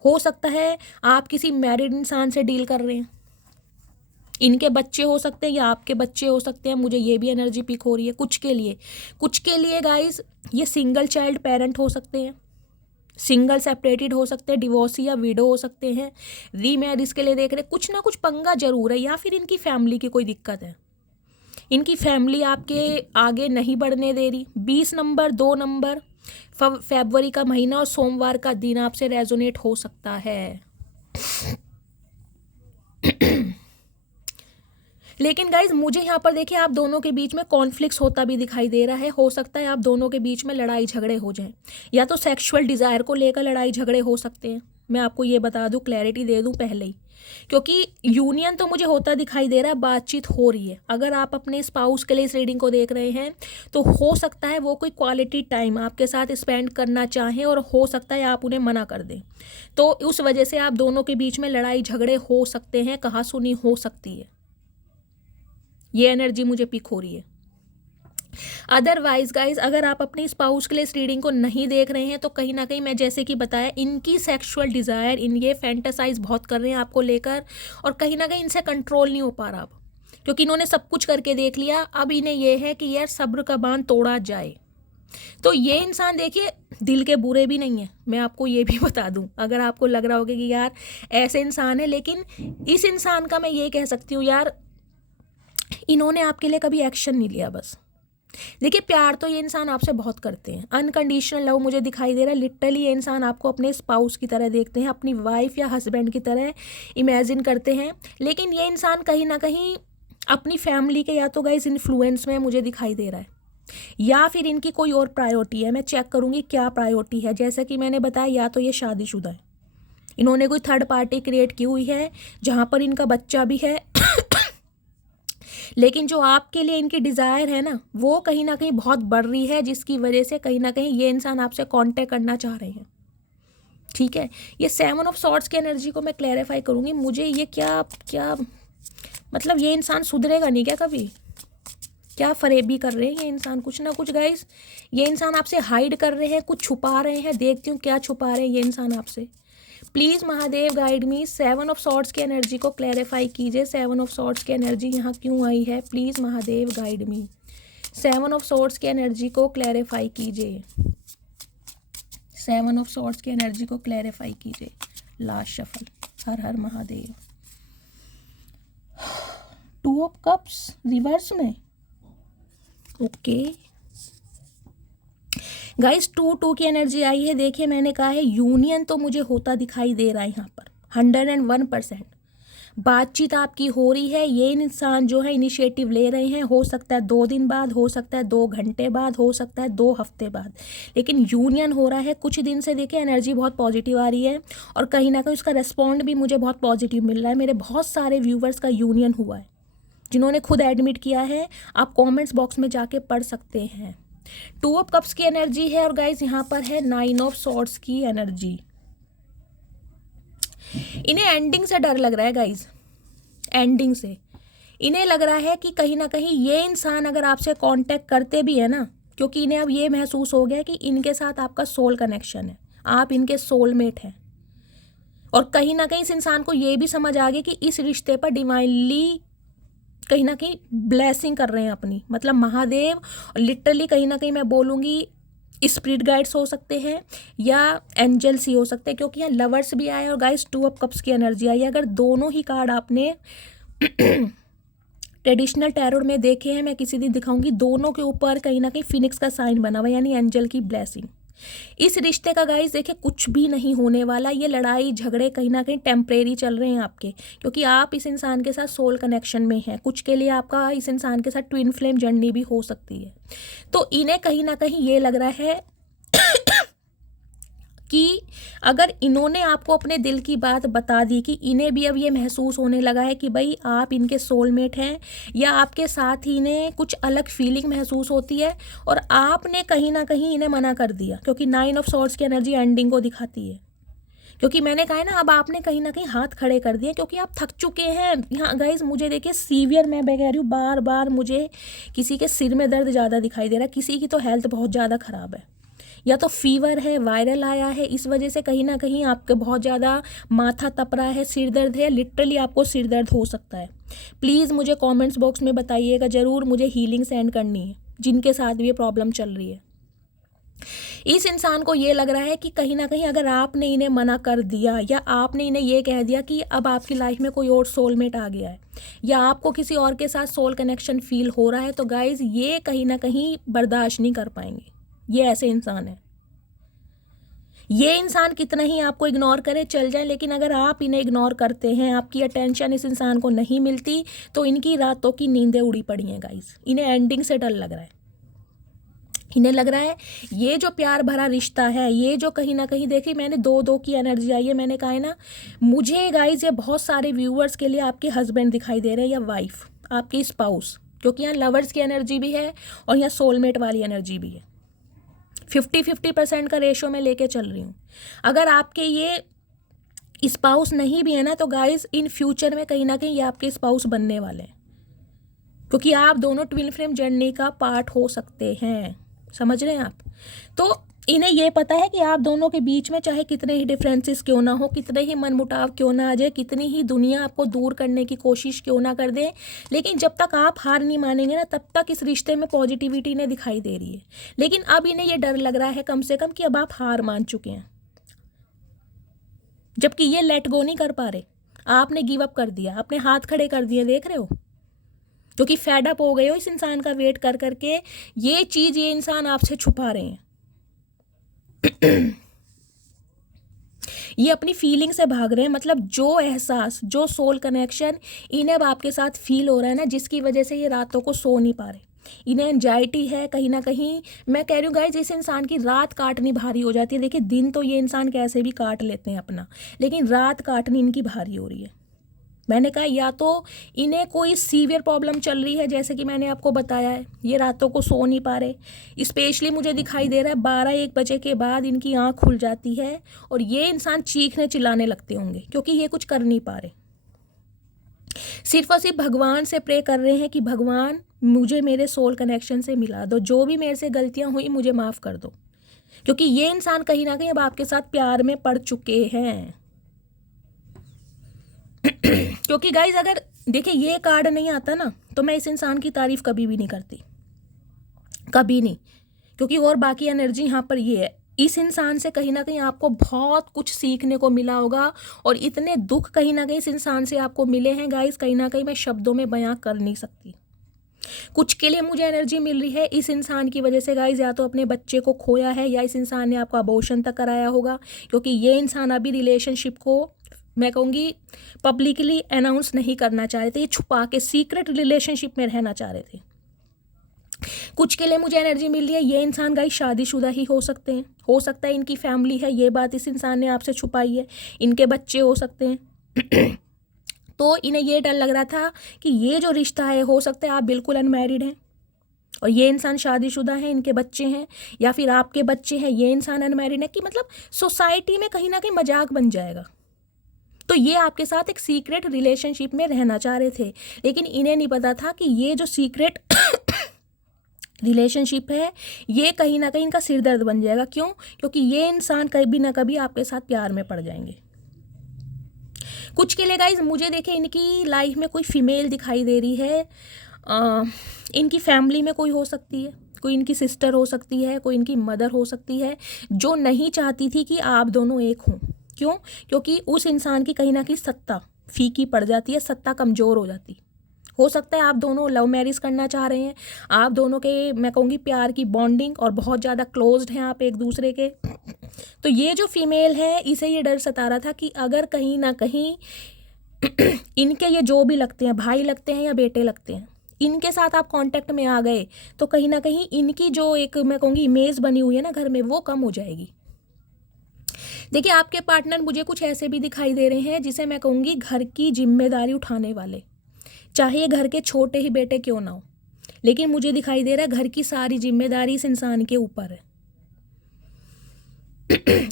हो सकता है आप किसी मैरिड इंसान से डील कर रहे हैं, इनके बच्चे हो सकते हैं या आपके बच्चे हो सकते हैं, मुझे ये भी एनर्जी पिक हो रही है। कुछ के लिए गाइज ये सिंगल चाइल्ड पेरेंट हो सकते हैं, सिंगल सेपरेटेड हो सकते हैं, डिवोर्सी या विडो हो सकते हैं, रीमैरिज के लिए देख रहे हैं, कुछ ना कुछ पंगा जरूर है, या फिर इनकी फैमिली की कोई दिक्कत है, इनकी फैमिली आपके आगे नहीं बढ़ने दे रही। 20 नंबर, 2 नंबर, फरवरी का महीना और सोमवार का दिन आपसे रेजोनेट हो सकता है। लेकिन गाइज मुझे यहाँ पर देखिए आप दोनों के बीच में कॉन्फ्लिक्ट्स होता भी दिखाई दे रहा है। हो सकता है आप दोनों के बीच में लड़ाई झगड़े हो जाएं, या तो सेक्सुअल डिज़ायर को लेकर लड़ाई झगड़े हो सकते हैं। मैं आपको ये बता दूं, क्लैरिटी दे दूं पहले ही, क्योंकि यूनियन तो मुझे होता दिखाई दे रहा है, बातचीत हो रही है। अगर आप अपने स्पाउस के लिए इस रीडिंग को देख रहे हैं तो हो सकता है वो कोई क्वालिटी टाइम आपके साथ स्पेंड करना चाहें, और हो सकता है आप उन्हें मना कर दें, तो उस वजह से आप दोनों के बीच में लड़ाई झगड़े हो सकते हैं, कहासुनी हो सकती है। ये एनर्जी मुझे पिक हो रही है। अदरवाइज गाइज अगर आप अपनी स्पाउस के लिए इस रीडिंग को नहीं देख रहे हैं तो कहीं ना कहीं मैं जैसे कि बताया, इनकी सेक्सुअल डिज़ायर, इन ये फैंटासाइज बहुत कर रहे हैं आपको लेकर, और कहीं ना कहीं इनसे कंट्रोल नहीं हो पा रहा अब, क्योंकि इन्होंने सब कुछ करके देख लिया। अब इन्हें यह है कि यार सब्र का बांध तोड़ा जाए। तो ये इंसान देखिए दिल के बुरे भी नहीं है, मैं आपको ये भी बता दूं। अगर आपको लग रहा होगा कि यार ऐसे इंसान है, लेकिन इस इंसान का मैं ये कह सकती हूँ यार, इन्होंने आपके लिए कभी एक्शन नहीं लिया। बस देखिए प्यार तो ये इंसान आपसे बहुत करते हैं, अनकंडीशनल लव मुझे दिखाई दे रहा है। लिटरली ये इंसान आपको अपने स्पाउस की तरह देखते हैं, अपनी वाइफ या हस्बैंड की तरह इमेजिन करते हैं। लेकिन ये इंसान कहीं ना कहीं अपनी फैमिली के या तो गाइस इन्फ्लुएंस में मुझे दिखाई दे रहा है, या फिर इनकी कोई और प्रायोरिटी है। मैं चेक करूँगी क्या प्रायोरिटी है। जैसा कि मैंने बताया, या तो ये शादीशुदा है, इन्होंने कोई थर्ड पार्टी क्रिएट की हुई है जहाँ पर इनका बच्चा भी है लेकिन जो आपके लिए इनकी डिज़ायर है ना, वो कहीं ना कहीं बहुत बढ़ रही है, जिसकी वजह से कहीं ना कहीं ये इंसान आपसे कांटेक्ट करना चाह रहे हैं। ठीक है, ये 7 ऑफ सॉर्ड्स की एनर्जी को मैं क्लैरिफाई करूँगी। मुझे ये क्या क्या मतलब, ये इंसान सुधरेगा नहीं क्या कभी? क्या फरेबी कर रहे हैं ये इंसान? कुछ ना कुछ गाइस, ये इंसान आपसे हाइड कर रहे हैं, कुछ छुपा रहे हैं। देखती हूँ क्या छुपा रहे हैं ये इंसान आपसे। Please Mahadev guide me. 7 of swords की एनर्जी को क्लैरिफाई कीजिए। 7 ऑफ सॉर्ड्स की एनर्जी यहाँ क्यों आई है? Please Mahadev guide me. 7 of swords की एनर्जी को क्लैरिफाई कीजिए। 7 ऑफ सॉर्ड्स की एनर्जी को क्लैरिफाई कीजिए। Last shuffle. Har Har Mahadev. 2 of cups reverse में। ओके गाइस, 2 की एनर्जी आई है। देखिए मैंने कहा है यूनियन तो मुझे होता दिखाई दे रहा है यहाँ पर 101%। बातचीत आपकी हो रही है, ये इंसान जो है इनिशिएटिव ले रहे हैं। हो सकता है 2 दिन बाद, हो सकता है 2 घंटे बाद, हो सकता है 2 हफ्ते बाद, लेकिन यूनियन हो रहा है। कुछ दिन से देखिए एनर्जी बहुत पॉजिटिव आ रही है, और कहीं ना कहीं उसका रेस्पॉन्ड भी मुझे बहुत पॉजिटिव मिल रहा है। मेरे बहुत सारे व्यूवर्स का यूनियन हुआ है, जिन्होंने खुद एडमिट किया है। आप कॉमेंट्स बॉक्स में जाके पढ़ सकते हैं। 2 ऑफ कप्स की एनर्जी है, और गाइज यहाँ पर है 9 ऑफ सॉर्ड्स की एनर्जी। इन्हें एंडिंग से डर लग रहा है गाइज, एंडिंग से इन्हें लग रहा है कि कहीं ना कहीं ये इंसान अगर आपसे कांटेक्ट करते भी है ना, क्योंकि इन्हें अब ये महसूस हो गया कि इनके साथ आपका सोल कनेक्शन है, आप इनके सोलमेट हैं, और कहीं ना कहीं इस इंसान को ये भी समझ आ गया कि इस रिश्ते पर डिवाइनली कहीं ना कहीं ब्लेसिंग कर रहे हैं अपनी, मतलब महादेव। लिटरली कहीं ना कहीं मैं बोलूँगी स्पिरिट गाइड्स हो सकते हैं या एंजल्स ही हो सकते हैं, क्योंकि यहाँ लवर्स भी आए और गाइस 2 ऑफ कप्स की एनर्जी आई है। अगर दोनों ही कार्ड आपने ट्रेडिशनल टैरोट में देखे हैं, मैं किसी दिन दिखाऊंगी, दोनों के ऊपर कहीं ना कहीं फिनिक्स का साइन बना हुआ, यानी एंजल की ब्लेसिंग। इस रिश्ते का गाइस देखिए कुछ भी नहीं होने वाला। ये लड़ाई झगड़े कहीं ना कहीं टेम्परेरी चल रहे हैं आपके, क्योंकि आप इस इंसान के साथ सोल कनेक्शन में हैं। कुछ के लिए आपका इस इंसान के साथ ट्विन फ्लेम जर्नी भी हो सकती है। तो इन्हें कहीं ना कहीं ये लग रहा है कि अगर इन्होंने आपको अपने दिल की बात बता दी, कि इन्हें भी अब ये महसूस होने लगा है कि भाई आप इनके सोलमेट हैं, या आपके साथ ही इन्हें कुछ अलग फीलिंग महसूस होती है, और आपने कहीं ना कहीं इन्हें मना कर दिया, क्योंकि 9 ऑफ सॉर्ड्स की एनर्जी एंडिंग को दिखाती है। क्योंकि मैंने कहा है ना, अब आपने कहीं ना कहीं हाथ खड़े कर दिए, क्योंकि आप थक चुके हैं। यहाँ गाइज मुझे देखिए सीवियर, मैं कह रही हूँ बार बार, मुझे किसी के सिर में दर्द ज़्यादा दिखाई दे रहा है, किसी की तो हेल्थ बहुत ज़्यादा ख़राब है, या तो फीवर है, वायरल आया है, इस वजह से कहीं ना कहीं आपके बहुत ज़्यादा माथा तप रहा है, सिर दर्द है। लिटरली आपको सिर दर्द हो सकता है। प्लीज़ मुझे कमेंट्स बॉक्स में बताइएगा ज़रूर, मुझे हीलिंग सेंड करनी है जिनके साथ भी ये प्रॉब्लम चल रही है। इस इंसान को ये लग रहा है कि कहीं ना कहीं अगर आपने इन्हें मना कर दिया या आपने इन्हें ये कह दिया कि अब आपकी लाइफ में कोई और सोलमेट आ गया है या आपको किसी और के साथ सोल कनेक्शन फील हो रहा है, तो गाइज ये कहीं ना कहीं बर्दाश्त नहीं कर पाएंगे। ये ऐसे इंसान है। ये इंसान कितना ही आपको इग्नोर करे चल जाए, लेकिन अगर आप इन्हें इग्नोर करते हैं, आपकी अटेंशन इस इंसान को नहीं मिलती, तो इनकी रातों की नींदें उड़ी पड़ी हैं गाइज। इन्हें एंडिंग से डर लग रहा है। इन्हें लग रहा है ये जो प्यार भरा रिश्ता है, ये जो कहीं ना कहीं, देखिए मैंने दो दो की एनर्जी आई है, मैंने कहा है ना, मुझे गाइज ये बहुत सारे व्यूअर्स के लिए आपके हस्बैंड दिखाई दे रहे हैं या वाइफ, आपकी स्पाउस, क्योंकि यहाँ लवर्स की एनर्जी भी है और यहाँ सोलमेट वाली एनर्जी भी है। 50-50% का रेशो में लेके चल रही हूँ। अगर आपके ये स्पाउस नहीं भी है ना, तो गाइज इन फ्यूचर में कहीं ना कहीं ये आपके स्पाउस बनने वाले हैं, क्योंकि आप दोनों ट्विन फ्लेम जर्नी का पार्ट हो सकते हैं। समझ रहे हैं आप? तो इन्हें ये पता है कि आप दोनों के बीच में चाहे कितने ही डिफरेंसेस क्यों ना हो, कितने ही मनमुटाव क्यों ना आ जाए, कितनी ही दुनिया आपको दूर करने की कोशिश क्यों ना कर दे, लेकिन जब तक आप हार नहीं मानेंगे ना, तब तक इस रिश्ते में पॉजिटिविटी इन्हें दिखाई दे रही है। लेकिन अब इन्हें ये डर लग रहा है कम से कम कि अब आप हार मान चुके हैं, जबकि ये लेट गो नहीं कर पा रहे। आपने गिव अप कर दिया, अपने हाथ खड़े कर दिए, देख रहे हो, क्योंकि फेड अप हो गए हो इस इंसान का वेट कर करके। ये चीज़ ये इंसान आपसे छुपा रहे हैं। ये अपनी फीलिंग से भाग रहे हैं, मतलब जो एहसास, जो सोल कनेक्शन इन्हें अब आपके साथ फील हो रहा है ना, जिसकी वजह से ये रातों को सो नहीं पा रहे, इन्हें एंजाइटी है कहीं ना कहीं। मैं कह रही हूँ गाइस, इस इंसान की रात काटनी भारी हो जाती है। देखिए दिन तो ये इंसान कैसे भी काट लेते हैं अपना, लेकिन रात काटनी इनकी भारी हो रही है। मैंने कहा या तो इन्हें कोई सीवियर प्रॉब्लम चल रही है, जैसे कि मैंने आपको बताया है, ये रातों को सो नहीं पा रहे। स्पेशली मुझे दिखाई दे रहा है 12-1 बजे के बाद इनकी आँख खुल जाती है और ये इंसान चीखने चिल्लाने लगते होंगे, क्योंकि ये कुछ कर नहीं पा रहे। सिर्फ और सिर्फ भगवान से प्रे कर रहे हैं कि भगवान मुझे मेरे सोल कनेक्शन से मिला दो, जो भी मेरे से गलतियाँ हुई मुझे माफ़ कर दो, क्योंकि ये इंसान कहीं ना कहीं अब आपके साथ प्यार में पड़ चुके हैं। क्योंकि गाइज अगर देखिए ये कार्ड नहीं आता ना, तो मैं इस इंसान की तारीफ कभी भी नहीं करती, कभी नहीं, क्योंकि और बाकी एनर्जी यहाँ पर ये है। इस इंसान से कहीं ना कहीं आपको बहुत कुछ सीखने को मिला होगा, और इतने दुख कहीं ना कहीं इस इंसान से आपको मिले हैं गाइज, कहीं ना कहीं मैं शब्दों में बयां कर नहीं सकती। कुछ के लिए मुझे एनर्जी मिल रही है इस इंसान की वजह से गाइज, या तो अपने बच्चे को खोया है या इस इंसान ने आपको अबॉर्शन तक कराया होगा, क्योंकि ये इंसान अभी रिलेशनशिप को मैं कहूँगी पब्लिकली अनाउंस नहीं करना चाह रहे थे, ये छुपा के सीक्रेट रिलेशनशिप में रहना चाह रहे थे। कुछ के लिए मुझे एनर्जी मिल रही है ये इंसान गाइस शादीशुदा ही हो सकते हैं, हो सकता है इनकी फैमिली है, ये बात इस इंसान ने आपसे छुपाई है, इनके बच्चे हो सकते हैं। तो इन्हें ये डर लग रहा था कि ये जो रिश्ता है, हो सकता है आप बिल्कुल अनमैरिड हैं और ये इंसान शादीशुदा है, इनके बच्चे हैं, या फिर आपके बच्चे हैं, ये इंसान अनमैरिड है, कि मतलब सोसाइटी में कहीं ना कहीं मजाक बन जाएगा। तो ये आपके साथ एक सीक्रेट रिलेशनशिप में रहना चाह रहे थे, लेकिन इन्हें नहीं पता था कि ये जो सीक्रेट रिलेशनशिप है ये कहीं ना कहीं इनका सिरदर्द बन जाएगा। क्यों? क्योंकि ये इंसान कभी ना कभी आपके साथ प्यार में पड़ जाएंगे। कुछ के लिए गाइज मुझे देखे इनकी लाइफ में कोई फीमेल दिखाई दे रही है, इनकी फैमिली में कोई हो सकती है, कोई इनकी सिस्टर हो सकती है, कोई इनकी मदर हो सकती है, जो नहीं चाहती थी कि आप दोनों एक हों। क्यों? क्योंकि उस इंसान की कहीं ना कहीं सत्ता फीकी पड़ जाती है, सत्ता कमज़ोर हो जाती। हो सकता है आप दोनों लव मैरिज करना चाह रहे हैं, आप दोनों के मैं कहूँगी प्यार की बॉन्डिंग और बहुत ज़्यादा क्लोज्ड हैं आप एक दूसरे के। तो ये जो फीमेल है इसे ये डर सता रहा था कि अगर कहीं ना कहीं इनके ये जो भी लगते हैं, भाई लगते हैं या बेटे लगते हैं, इनके साथ आप कांटेक्ट में आ गए तो कहीं ना कहीं इनकी जो एक मैं कहूँगी इमेज बनी हुई है ना घर में, वो कम हो जाएगी। देखिए आपके पार्टनर मुझे कुछ ऐसे भी दिखाई दे रहे हैं जिसे मैं कहूँगी घर की जिम्मेदारी उठाने वाले, चाहे ये घर के छोटे ही बेटे क्यों ना हो, लेकिन मुझे दिखाई दे रहा है घर की सारी जिम्मेदारी इस इंसान के ऊपर है।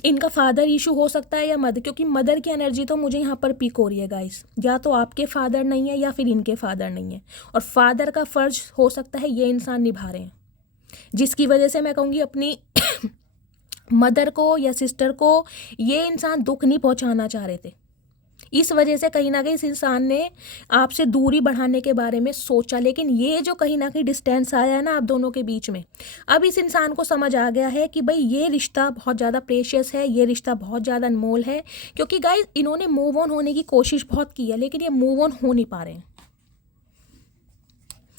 इनका फादर इशू हो सकता है या मदर, क्योंकि मदर की एनर्जी तो मुझे यहाँ पर पीक हो रही है गाइस, या तो आपके फादर नहीं है या फिर इनके फादर नहीं है, और फादर का फर्ज हो सकता है ये इंसान निभा रहे हैं, जिसकी वजह से मैं कहूँगी अपनी मदर को या सिस्टर को ये इंसान दुख नहीं पहुँचाना चाह रहे थे। इस वजह से कहीं ना कहीं इस इंसान ने आपसे दूरी बढ़ाने के बारे में सोचा, लेकिन ये जो कहीं ना कहीं डिस्टेंस आया है ना आप दोनों के बीच में, अब इस इंसान को समझ आ गया है कि भाई ये रिश्ता बहुत ज़्यादा प्रेशियस है, ये रिश्ता बहुत ज़्यादा अनमोल है। क्योंकि गाइस इन्होंने मूव ऑन होने की कोशिश बहुत की है, लेकिन ये मूव ऑन हो नहीं पा रहे हैं।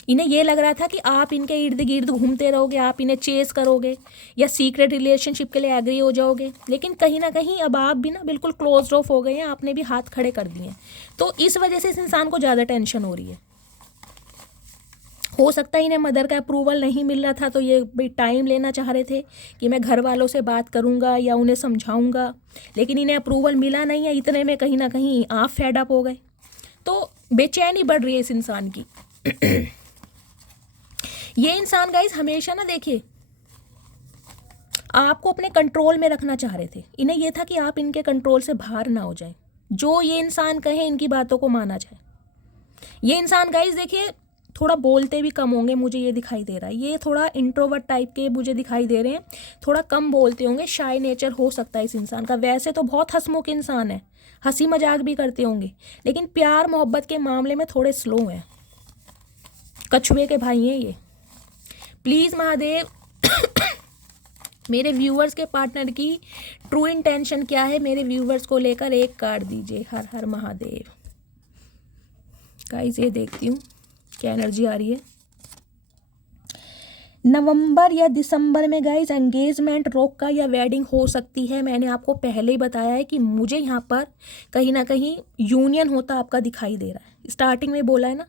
इन्हें ये लग रहा था कि आप इनके इर्द गिर्द घूमते रहोगे, आप इन्हें चेस करोगे या सीक्रेट रिलेशनशिप के लिए एग्री हो जाओगे, लेकिन कहीं ना कहीं अब आप भी ना बिल्कुल क्लोज ऑफ हो गए हैं, आपने भी हाथ खड़े कर दिए हैं। तो इस वजह से इस इंसान को ज़्यादा टेंशन हो रही है। हो सकता है इन्हें मदर का अप्रूवल नहीं मिल रहा था, तो ये भाई टाइम लेना चाह रहे थे कि मैं घर वालों से बात करूंगा या उन्हें समझाऊंगा, लेकिन इन्हें अप्रूवल मिला नहीं है। इतने में कहीं ना कहीं आप फेड अप हो गए, तो बेचैनी बढ़ रही है इस इंसान की। ये इंसान गाइस हमेशा ना देखिए आपको अपने कंट्रोल में रखना चाह रहे थे। इन्हें यह था कि आप इनके कंट्रोल से बाहर ना हो जाए, जो ये इंसान कहे इनकी बातों को माना जाए। ये इंसान गाइस देखिए थोड़ा बोलते भी कम होंगे, मुझे ये दिखाई दे रहा है। ये थोड़ा इंट्रोवर्ट टाइप के मुझे दिखाई दे रहे हैं, थोड़ा कम बोलते होंगे, शाय नेचर हो सकता है इस इंसान का। वैसे तो बहुत हंसमुख इंसान है, हंसी मजाक भी करते होंगे, लेकिन प्यार मोहब्बत के मामले में थोड़े स्लो हैं। कछुए के भाई हैं ये। प्लीज़ महादेव मेरे व्यूअर्स के पार्टनर की ट्रू इंटेंशन क्या है, मेरे व्यूअर्स को लेकर एक कार्ड दीजिए। हर हर महादेव। गाइस ये देखती हूँ क्या एनर्जी आ रही है। नवंबर या दिसंबर में गाइस एंगेजमेंट, रोका या वेडिंग हो सकती है। मैंने आपको पहले ही बताया है कि मुझे यहाँ पर कहीं ना कहीं यूनियन होता आपका दिखाई दे रहा है, स्टार्टिंग में बोला है ना,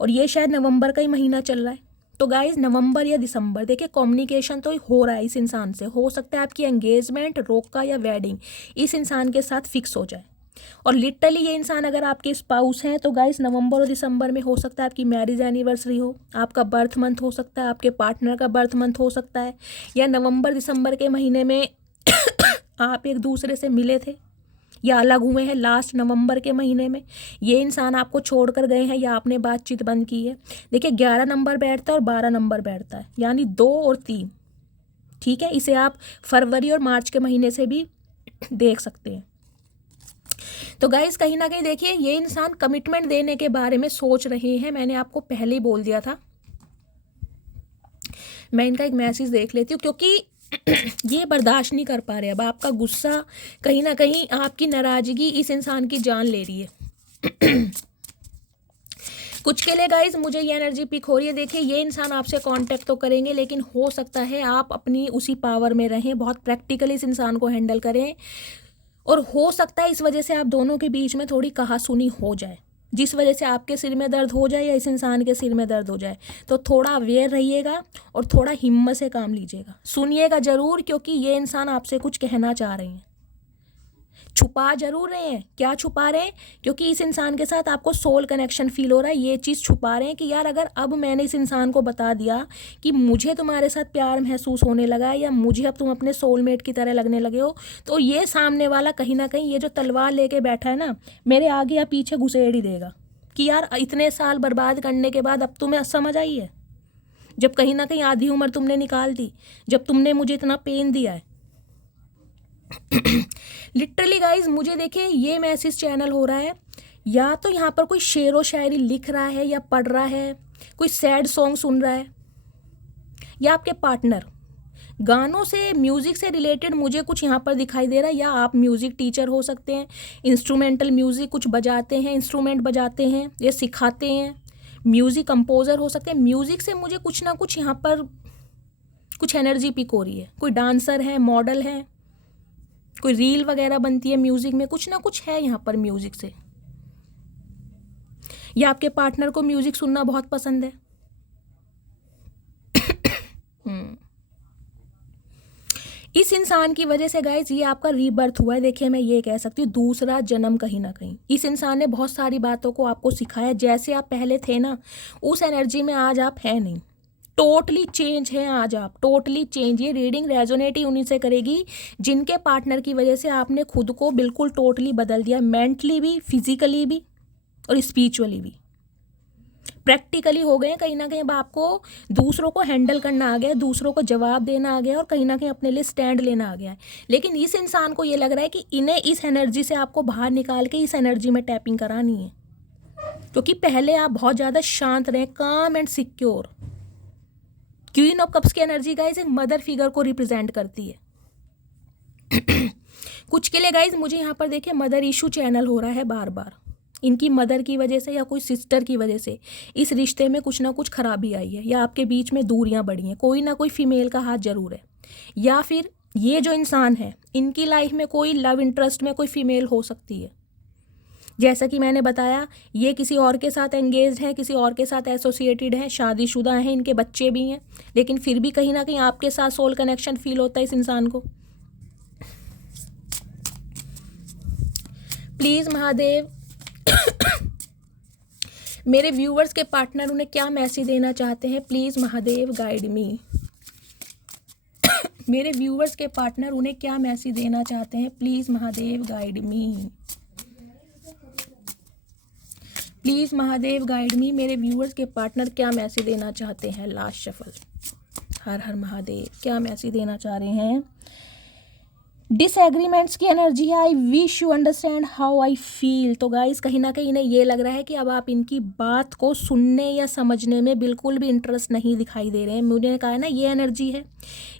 और ये शायद नवंबर का ही महीना चल रहा है। तो गाइज नवंबर या दिसंबर देखिए कम्युनिकेशन तो हो रहा है इस इंसान से। हो सकता है आपकी एंगेजमेंट, रोका या वेडिंग इस इंसान के साथ फिक्स हो जाए। और लिटरली ये इंसान अगर आपके स्पाउस हैं तो गाइस नवंबर और दिसंबर में हो सकता है आपकी मैरिज एनिवर्सरी हो, आपका बर्थ मंथ हो सकता है, आपके पार्टनर का बर्थ मंथ हो सकता है, या नवंबर दिसंबर के महीने में आप एक दूसरे से मिले थे या अलग हुए हैं लास्ट नवंबर के महीने में, ये इंसान आपको छोड़कर गए हैं या आपने बातचीत बंद की है। देखिए 11 नंबर बैठता है और 12 नंबर बैठता है, यानी 2 और 3। ठीक है, इसे आप फरवरी और मार्च के महीने से भी देख सकते हैं। तो गाइस कहीं ना कहीं देखिए ये इंसान कमिटमेंट देने के बारे में सोच रहे हैं। मैंने आपको पहले ही बोल दिया था। मैं इनका एक मैसेज देख लेती हूँ, क्योंकि ये बर्दाश्त नहीं कर पा रहे। अब आपका गुस्सा, कहीं ना कहीं आपकी नाराजगी इस इंसान की जान ले रही है। कुछ के लिए गाइज मुझे ये एनर्जी पिक हो रही है। देखिए ये इंसान आपसे कांटेक्ट तो करेंगे, लेकिन हो सकता है आप अपनी उसी पावर में रहें, बहुत प्रैक्टिकली इस इंसान को हैंडल करें, और हो सकता है इस वजह से आप दोनों के बीच में थोड़ी कहासुनी हो जाए, जिस वजह से आपके सिर में दर्द हो जाए या इस इंसान के सिर में दर्द हो जाए। तो थोड़ा अवेयर रहिएगा और थोड़ा हिम्मत से काम लीजिएगा, सुनिएगा ज़रूर, क्योंकि ये इंसान आपसे कुछ कहना चाह रहे हैं। छुपा जरूर रहे हैं। क्या छुपा रहे हैं? क्योंकि इस इंसान के साथ आपको सोल कनेक्शन फील हो रहा है, ये चीज़ छुपा रहे हैं कि यार अगर अब मैंने इस इंसान को बता दिया कि मुझे तुम्हारे साथ प्यार महसूस होने लगा है, या मुझे अब तुम अपने सोलमेट की तरह लगने लगे हो, तो ये सामने वाला कहीं ना कहीं ये जो तलवार लेके बैठा है ना, मेरे आगे या पीछे घुसेड़ ही देगा कि यार इतने साल बर्बाद करने के बाद अब तुम्हें समझ आई है, जब कहीं ना कहीं आधी उम्र तुमने निकाल दी, जब तुमने मुझे इतना पेन दिया है। लिटरली गाइज मुझे देखिए ये मैसेज चैनल हो रहा है, या तो यहाँ पर कोई शेर व शायरी लिख रहा है या पढ़ रहा है, कोई सैड सॉन्ग सुन रहा है, या आपके पार्टनर गानों से, म्यूज़िक से रिलेटेड मुझे कुछ यहाँ पर दिखाई दे रहा है। या आप म्यूज़िक टीचर हो सकते हैं, इंस्ट्रूमेंटल म्यूज़िक कुछ बजाते हैं, इंस्ट्रूमेंट बजाते हैं या सिखाते हैं, म्यूज़िक कंपोज़र हो सकते हैं। म्यूज़िक से मुझे कुछ ना कुछ यहाँ पर कुछ एनर्जी पिक हो रही है। कोई डांसर है, मॉडल है, कोई रील वगैरह बनती है म्यूज़िक में, कुछ ना कुछ है यहाँ पर म्यूज़िक से। या आपके पार्टनर को म्यूज़िक सुनना बहुत पसंद है। इस इंसान की वजह से गाइज ये आपका रीबर्थ हुआ है। देखिए मैं ये कह सकती हूँ दूसरा जन्म कहीं ना कहीं। इस इंसान ने बहुत सारी बातों को आपको सिखाया। जैसे आप पहले थे ना, उस एनर्जी में आज आप है नहीं, टोटली चेंज है आज आप, टोटली चेंज। ये रीडिंग रेजोनेट ही उन्हीं से करेगी जिनके पार्टनर की वजह से आपने खुद को बिल्कुल टोटली बदल दिया, मेंटली भी, फिजिकली भी और स्पिरिचुअली भी। प्रैक्टिकली हो गए हैं कहीं ना कहीं। अब आपको दूसरों को हैंडल करना आ गया है, दूसरों को जवाब देना आ गया है और कहीं ना कहीं अपने लिए स्टैंड लेना आ गया है। लेकिन इस इंसान को ये लग रहा है कि इन्हें इस एनर्जी से आपको बाहर निकाल के इस एनर्जी में टैपिंग करानी है, क्योंकि पहले आप बहुत ज़्यादा शांत रहे, काम and secure. Queen of cups की एनर्जी गाइज एक मदर फिगर को रिप्रेजेंट करती है। कुछ के लिए गाइज मुझे यहाँ पर देखिए मदर इशू चैनल हो रहा है बार बार। इनकी मदर की वजह से या कोई सिस्टर की वजह से इस रिश्ते में कुछ ना कुछ खराबी आई है, या आपके बीच में दूरियां बढ़ी हैं, कोई ना कोई फीमेल का हाथ जरूर है। या फिर ये जो इंसान है इनकी लाइफ में कोई लव इंटरेस्ट में कोई फीमेल हो सकती है। जैसा कि मैंने बताया, ये किसी और के साथ एंगेज्ड है, किसी और के साथ एसोसिएटेड है, शादीशुदा हैं, इनके बच्चे भी हैं, लेकिन फिर भी कहीं ना कहीं आपके साथ सोल कनेक्शन फील होता है इस इंसान को। प्लीज़ महादेव मेरे व्यूवर्स के पार्टनर उन्हें क्या मैसेज देना चाहते हैं, प्लीज़ महादेव गाइड मी। मेरे व्यूवर्स के पार्टनर उन्हें क्या मैसेज देना चाहते हैं, please Mahadev guide me. Please Mahadev guide me. मेरे व्यूवर्स के पार्टनर क्या मैसेज देना चाहते हैं। Last shuffle. हर हर महादेव। क्या मैसेज देना चाह रहे हैं। डिसएग्रीमेंट्स की एनर्जी है। I wish you understand how I feel. तो गाइस कहीं ना कहीं इन्हें ये लग रहा है कि अब आप इनकी बात को सुनने या समझने में बिल्कुल भी इंटरेस्ट नहीं दिखाई दे रहे हैं। मुझे कहा है ना, ये एनर्जी है।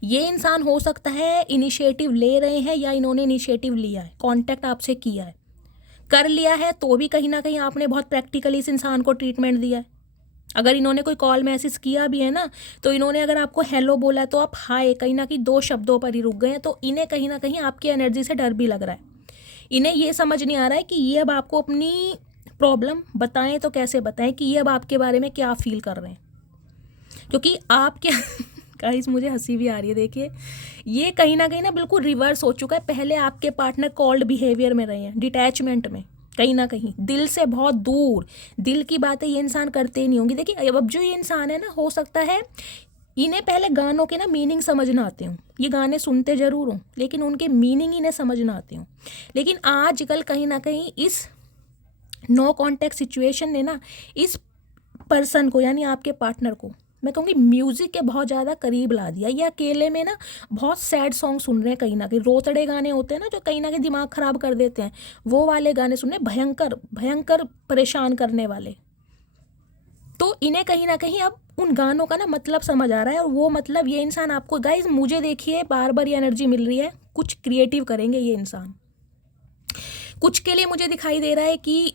ये इंसान हो सकता है इनिशिएटिव ले रहे हैं या इन्होंने इनिशिएटिव लिया है, कांटेक्ट आपसे किया है, कर लिया है तो भी कहीं ना कहीं आपने बहुत प्रैक्टिकली इस इंसान को ट्रीटमेंट दिया है। अगर इन्होंने कोई कॉल मैसेज किया भी है ना, तो इन्होंने अगर आपको हेलो बोला तो आप हाय, कहीं ना कहीं 2 शब्दों पर ही रुक गए हैं। तो इन्हें कहीं ना कहीं आपकी एनर्जी से डर भी लग रहा है। इन्हें ये समझ नहीं आ रहा है कि ये अब आपको अपनी प्रॉब्लम बताएं तो कैसे बताएं, कि ये अब आपके बारे में क्या फील कर रहे हैं। क्योंकि आपके गाइस मुझे हंसी भी आ रही है। देखिए ये कहीं ना बिल्कुल रिवर्स हो चुका है। पहले आपके पार्टनर कॉल्ड बिहेवियर में रहे हैं, डिटैचमेंट में, कहीं ना कहीं दिल से बहुत दूर। दिल की बातें ये इंसान करते ही नहीं होंगे। देखिए अब जो ये इंसान है ना, हो सकता है इन्हें पहले गानों के ना मीनिंग समझना आते हों। ये गाने सुनते जरूर हों लेकिन उनके मीनिंग इन्हें समझना आते हों। लेकिन आजकल कहीं ना कहीं इस नो कॉन्टैक्ट सिचुएशन ने ना इस पर्सन को, यानी आपके पार्टनर को, मैं कहूँगी म्यूज़िक के बहुत ज़्यादा करीब ला दिया। ये अकेले में ना बहुत सैड सॉन्ग सुन रहे हैं, कहीं ना कहीं रोतड़े गाने होते हैं ना जो कहीं ना कहीं दिमाग ख़राब कर देते हैं, वो वाले गाने सुन रहे हैं, भयंकर भयंकर परेशान करने वाले। तो इन्हें कहीं ना कहीं अब उन गानों का ना मतलब समझ आ रहा है। और वो मतलब ये इंसान आपको गाइज, मुझे देखिए बार बार ये एनर्जी मिल रही है, कुछ क्रिएटिव करेंगे ये इंसान। कुछ के लिए मुझे दिखाई दे रहा है कि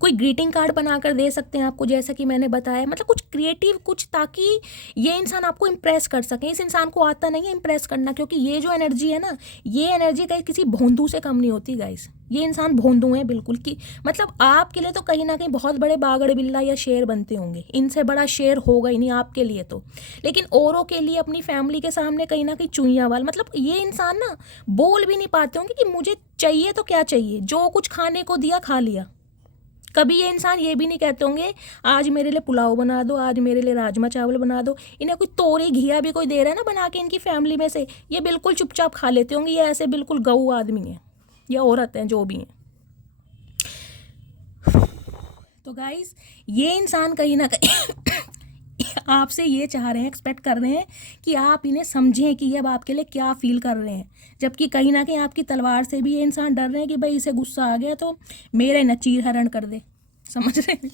कोई ग्रीटिंग कार्ड बनाकर दे सकते हैं आपको, जैसा कि मैंने बताया। मतलब कुछ क्रिएटिव, कुछ, ताकि ये इंसान आपको इम्प्रेस कर सके। इस इंसान को आता नहीं है इम्प्रेस करना, क्योंकि ये जो एनर्जी है ना, ये एनर्जी गाइस किसी भोंदू से कम नहीं होती गाइस। ये इंसान भोंदू है बिल्कुल। कि मतलब आपके लिए तो कहीं ना कहीं बहुत बड़े बागड़ बिल्ला या शेर बनते होंगे, इनसे बड़ा शेर होगा ही नहीं आपके लिए तो। लेकिन औरों के लिए, अपनी फैमिली के सामने कहीं ना कहीं चुईया वाल। मतलब ये इंसान ना बोल भी नहीं पाते होंगे कि मुझे चाहिए तो क्या चाहिए, जो कुछ खाने को दिया खा लिया। कभी ये इंसान ये भी नहीं कहते होंगे आज मेरे लिए पुलाव बना दो, आज मेरे लिए राजमा चावल बना दो। इन्हें कोई तोरी घिया भी कोई दे रहा है ना बना के इनकी फैमिली में से, ये बिल्कुल चुपचाप खा लेते होंगे। ये ऐसे बिल्कुल गऊ आदमी हैं या औरत हैं, जो भी हैं। तो गाइस ये इंसान कहीं ना कहीं आपसे ये चाह रहे हैं, एक्सपेक्ट कर रहे हैं कि आप इन्हें समझें कि ये अब आपके लिए क्या फील कर रहे हैं। जबकि कहीं ना कहीं आपकी तलवार से भी ये इंसान डर रहे हैं कि भाई इसे गुस्सा आ गया तो मेरे नचीर हरण कर दे। समझ रहे हैं।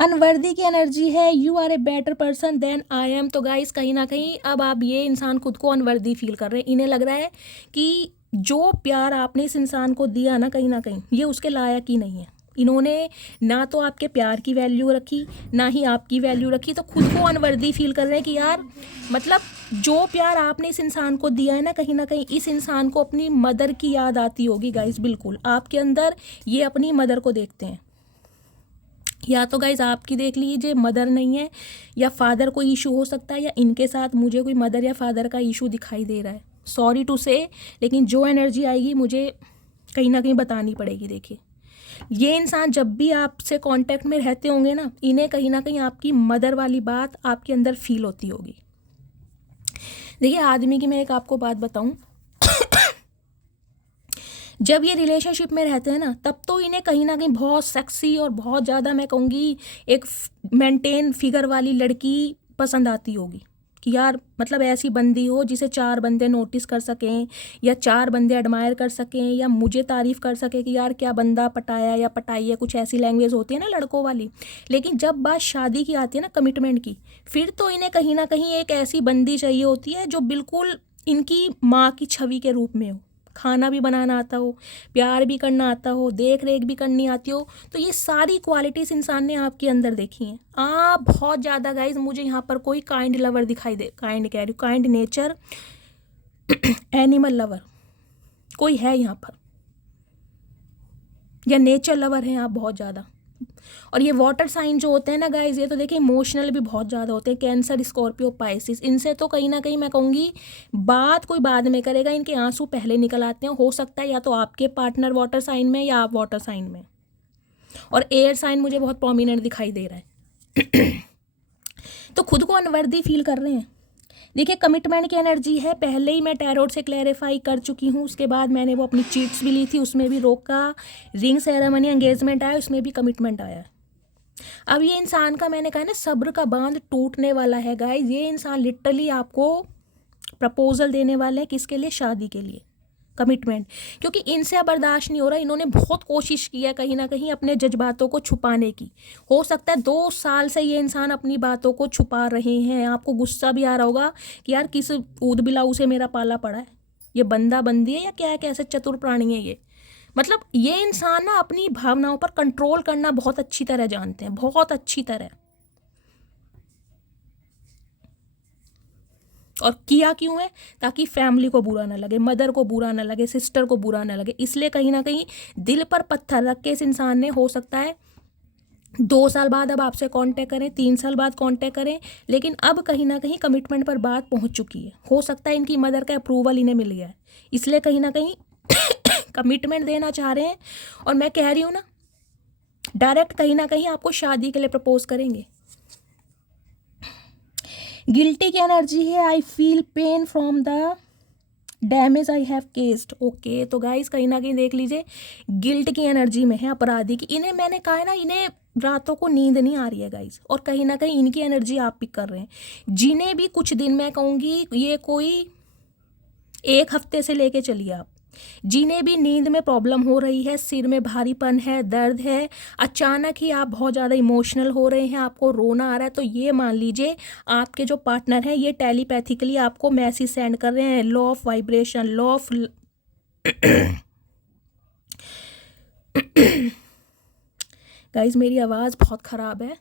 अनवर्दी की एनर्जी है। You are a better person than I am. तो गाइस कहीं ना कहीं अब आप ये इंसान खुद को अनवर्दी फील कर रहे हैं। इन्हें लग रहा है कि जो प्यार आपने इस इंसान को दिया ना कहीं ये उसके लायक ही नहीं है। इन्होंने ना तो आपके प्यार की वैल्यू रखी, ना ही आपकी वैल्यू रखी। तो खुद को अनवर्दी फील कर रहे हैं कि यार, मतलब जो प्यार आपने इस इंसान को दिया है ना कहीं इस इंसान को अपनी मदर की याद आती होगी गाइस। बिल्कुल आपके अंदर ये अपनी मदर को देखते हैं। या तो गाइज आपकी देख लीजिए मदर नहीं है, या फादर को इशू हो सकता है, या इनके साथ मुझे कोई मदर या फादर का इशू दिखाई दे रहा है। सॉरी टू से, लेकिन जो एनर्जी आएगी मुझे कहीं ना कहीं बतानी पड़ेगी। देखिए ये इंसान जब भी आपसे कांटेक्ट में रहते होंगे ना, इन्हें कहीं ना कहीं आपकी मदर वाली बात आपके अंदर फील होती होगी। देखिए आदमी की मैं एक आपको बात बताऊं, जब ये रिलेशनशिप में रहते हैं ना, तब तो इन्हें कहीं ना कहीं बहुत सेक्सी और बहुत ज़्यादा, मैं कहूँगी, एक मेंटेन फिगर वाली लड़की पसंद आती होगी कि यार मतलब ऐसी बंदी हो जिसे 4 बंदे नोटिस कर सकें, या 4 बंदे एडमायर कर सकें, या मुझे तारीफ़ कर सके कि यार क्या बंदा पटाया या पटाई है। कुछ ऐसी लैंग्वेज होती है ना लड़कों वाली। लेकिन जब बात शादी की आती है ना, कमिटमेंट की, फिर तो इन्हें कहीं ना कहीं एक ऐसी बंदी चाहिए होती है जो बिल्कुल इनकी माँ की छवि के रूप में हो। खाना भी बनाना आता हो, प्यार भी करना आता हो, देख रेख भी करनी आती हो। तो ये सारी क्वालिटीज़ इंसान ने आपके अंदर देखी हैं। आप बहुत ज़्यादा गाइज, मुझे यहाँ पर कोई काइंड लवर दिखाई दे, काइंड कह रही हूँ, काइंड नेचर एनिमल लवर कोई है यहाँ पर, या नेचर लवर हैं आप बहुत ज़्यादा। और ये वाटर साइन जो होते हैं ना गाइज, ये तो देखिए इमोशनल भी बहुत ज़्यादा होते हैं। कैंसर, स्कॉर्पियो, पाइसिस, इनसे तो कहीं ना कहीं मैं कहूँगी बात कोई बाद में करेगा, इनके आंसू पहले निकल आते हैं। हो सकता है या तो आपके पार्टनर वाटर साइन में या आप वाटर साइन में, और एयर साइन मुझे बहुत प्रोमिनेंट दिखाई दे रहा है। तो खुद को अनवर्दी फील कर रहे हैं। देखिए कमिटमेंट की एनर्जी है, पहले ही मैं टैरोट से क्लैरिफाई कर चुकी हूँ। उसके बाद मैंने वो अपनी चीट्स भी ली थी, उसमें भी रोका। रिंग सेरेमनी, एंगेजमेंट आया, उसमें भी कमिटमेंट आया। अब ये इंसान का, मैंने कहा ना, सब्र का बांध टूटने वाला है गाइज। ये इंसान लिटरली आपको प्रपोजल देने वाले हैं, किसके लिए? शादी के लिए, कमिटमेंट। क्योंकि इनसे अब बर्दाश्त नहीं हो रहा। इन्होंने बहुत कोशिश की है कहीं ना कहीं अपने जज्बातों को छुपाने की। हो सकता है 2 साल से ये इंसान अपनी बातों को छुपा रहे हैं। आपको गुस्सा भी आ रहा होगा कि यार किस ऊद बिलाऊ से मेरा पाला पड़ा है, ये बंदा बंदी है या क्या है, कैसे चतुर प्राणी है ये। मतलब ये इंसान ना अपनी भावनाओं पर कंट्रोल करना बहुत अच्छी तरह जानते हैं, बहुत अच्छी तरह। और किया क्यों है? ताकि फैमिली को बुरा ना लगे, मदर को बुरा ना लगे, सिस्टर को बुरा ना लगे। इसलिए कहीं ना कहीं दिल पर पत्थर रख के इस इंसान ने, हो सकता है 2 साल बाद अब आपसे कांटेक्ट करें, 3 साल बाद कांटेक्ट करें, लेकिन अब कहीं ना कहीं कमिटमेंट पर बात पहुंच चुकी है। हो सकता है इनकी मदर का अप्रूवल इन्हें मिल गया है, इसलिए कहीं ना कहीं कमिटमेंट देना चाह रहे हैं। और मैं कह रही हूँ ना, डायरेक्ट कहीं ना कहीं आपको शादी के लिए प्रपोज करेंगे। गिल्टी की एनर्जी है, I feel pain from the damage I have केस्ड। Okay, तो गाइस कहीं ना कहीं देख लीजिए, गिल्ट की एनर्जी में है, अपराधी की। इन्हें, मैंने कहा है ना, इन्हें रातों को नींद नहीं आ रही है गाइस, और कहीं ना कहीं इनकी एनर्जी आप पिक कर रहे हैं। जिन्हें भी कुछ दिन, मैं कहूँगी ये कोई 1 हफ्ते से लेके चलिए आप, जिन्हें भी नींद में प्रॉब्लम हो रही है, सिर में भारीपन है, दर्द है, अचानक ही आप बहुत ज़्यादा इमोशनल हो रहे हैं, आपको रोना आ रहा है, तो ये मान लीजिए आपके जो पार्टनर हैं ये टेलीपैथिकली आपको मैसेज सेंड कर रहे हैं। Law of vibration, law of guys मेरी आवाज़ बहुत ख़राब है।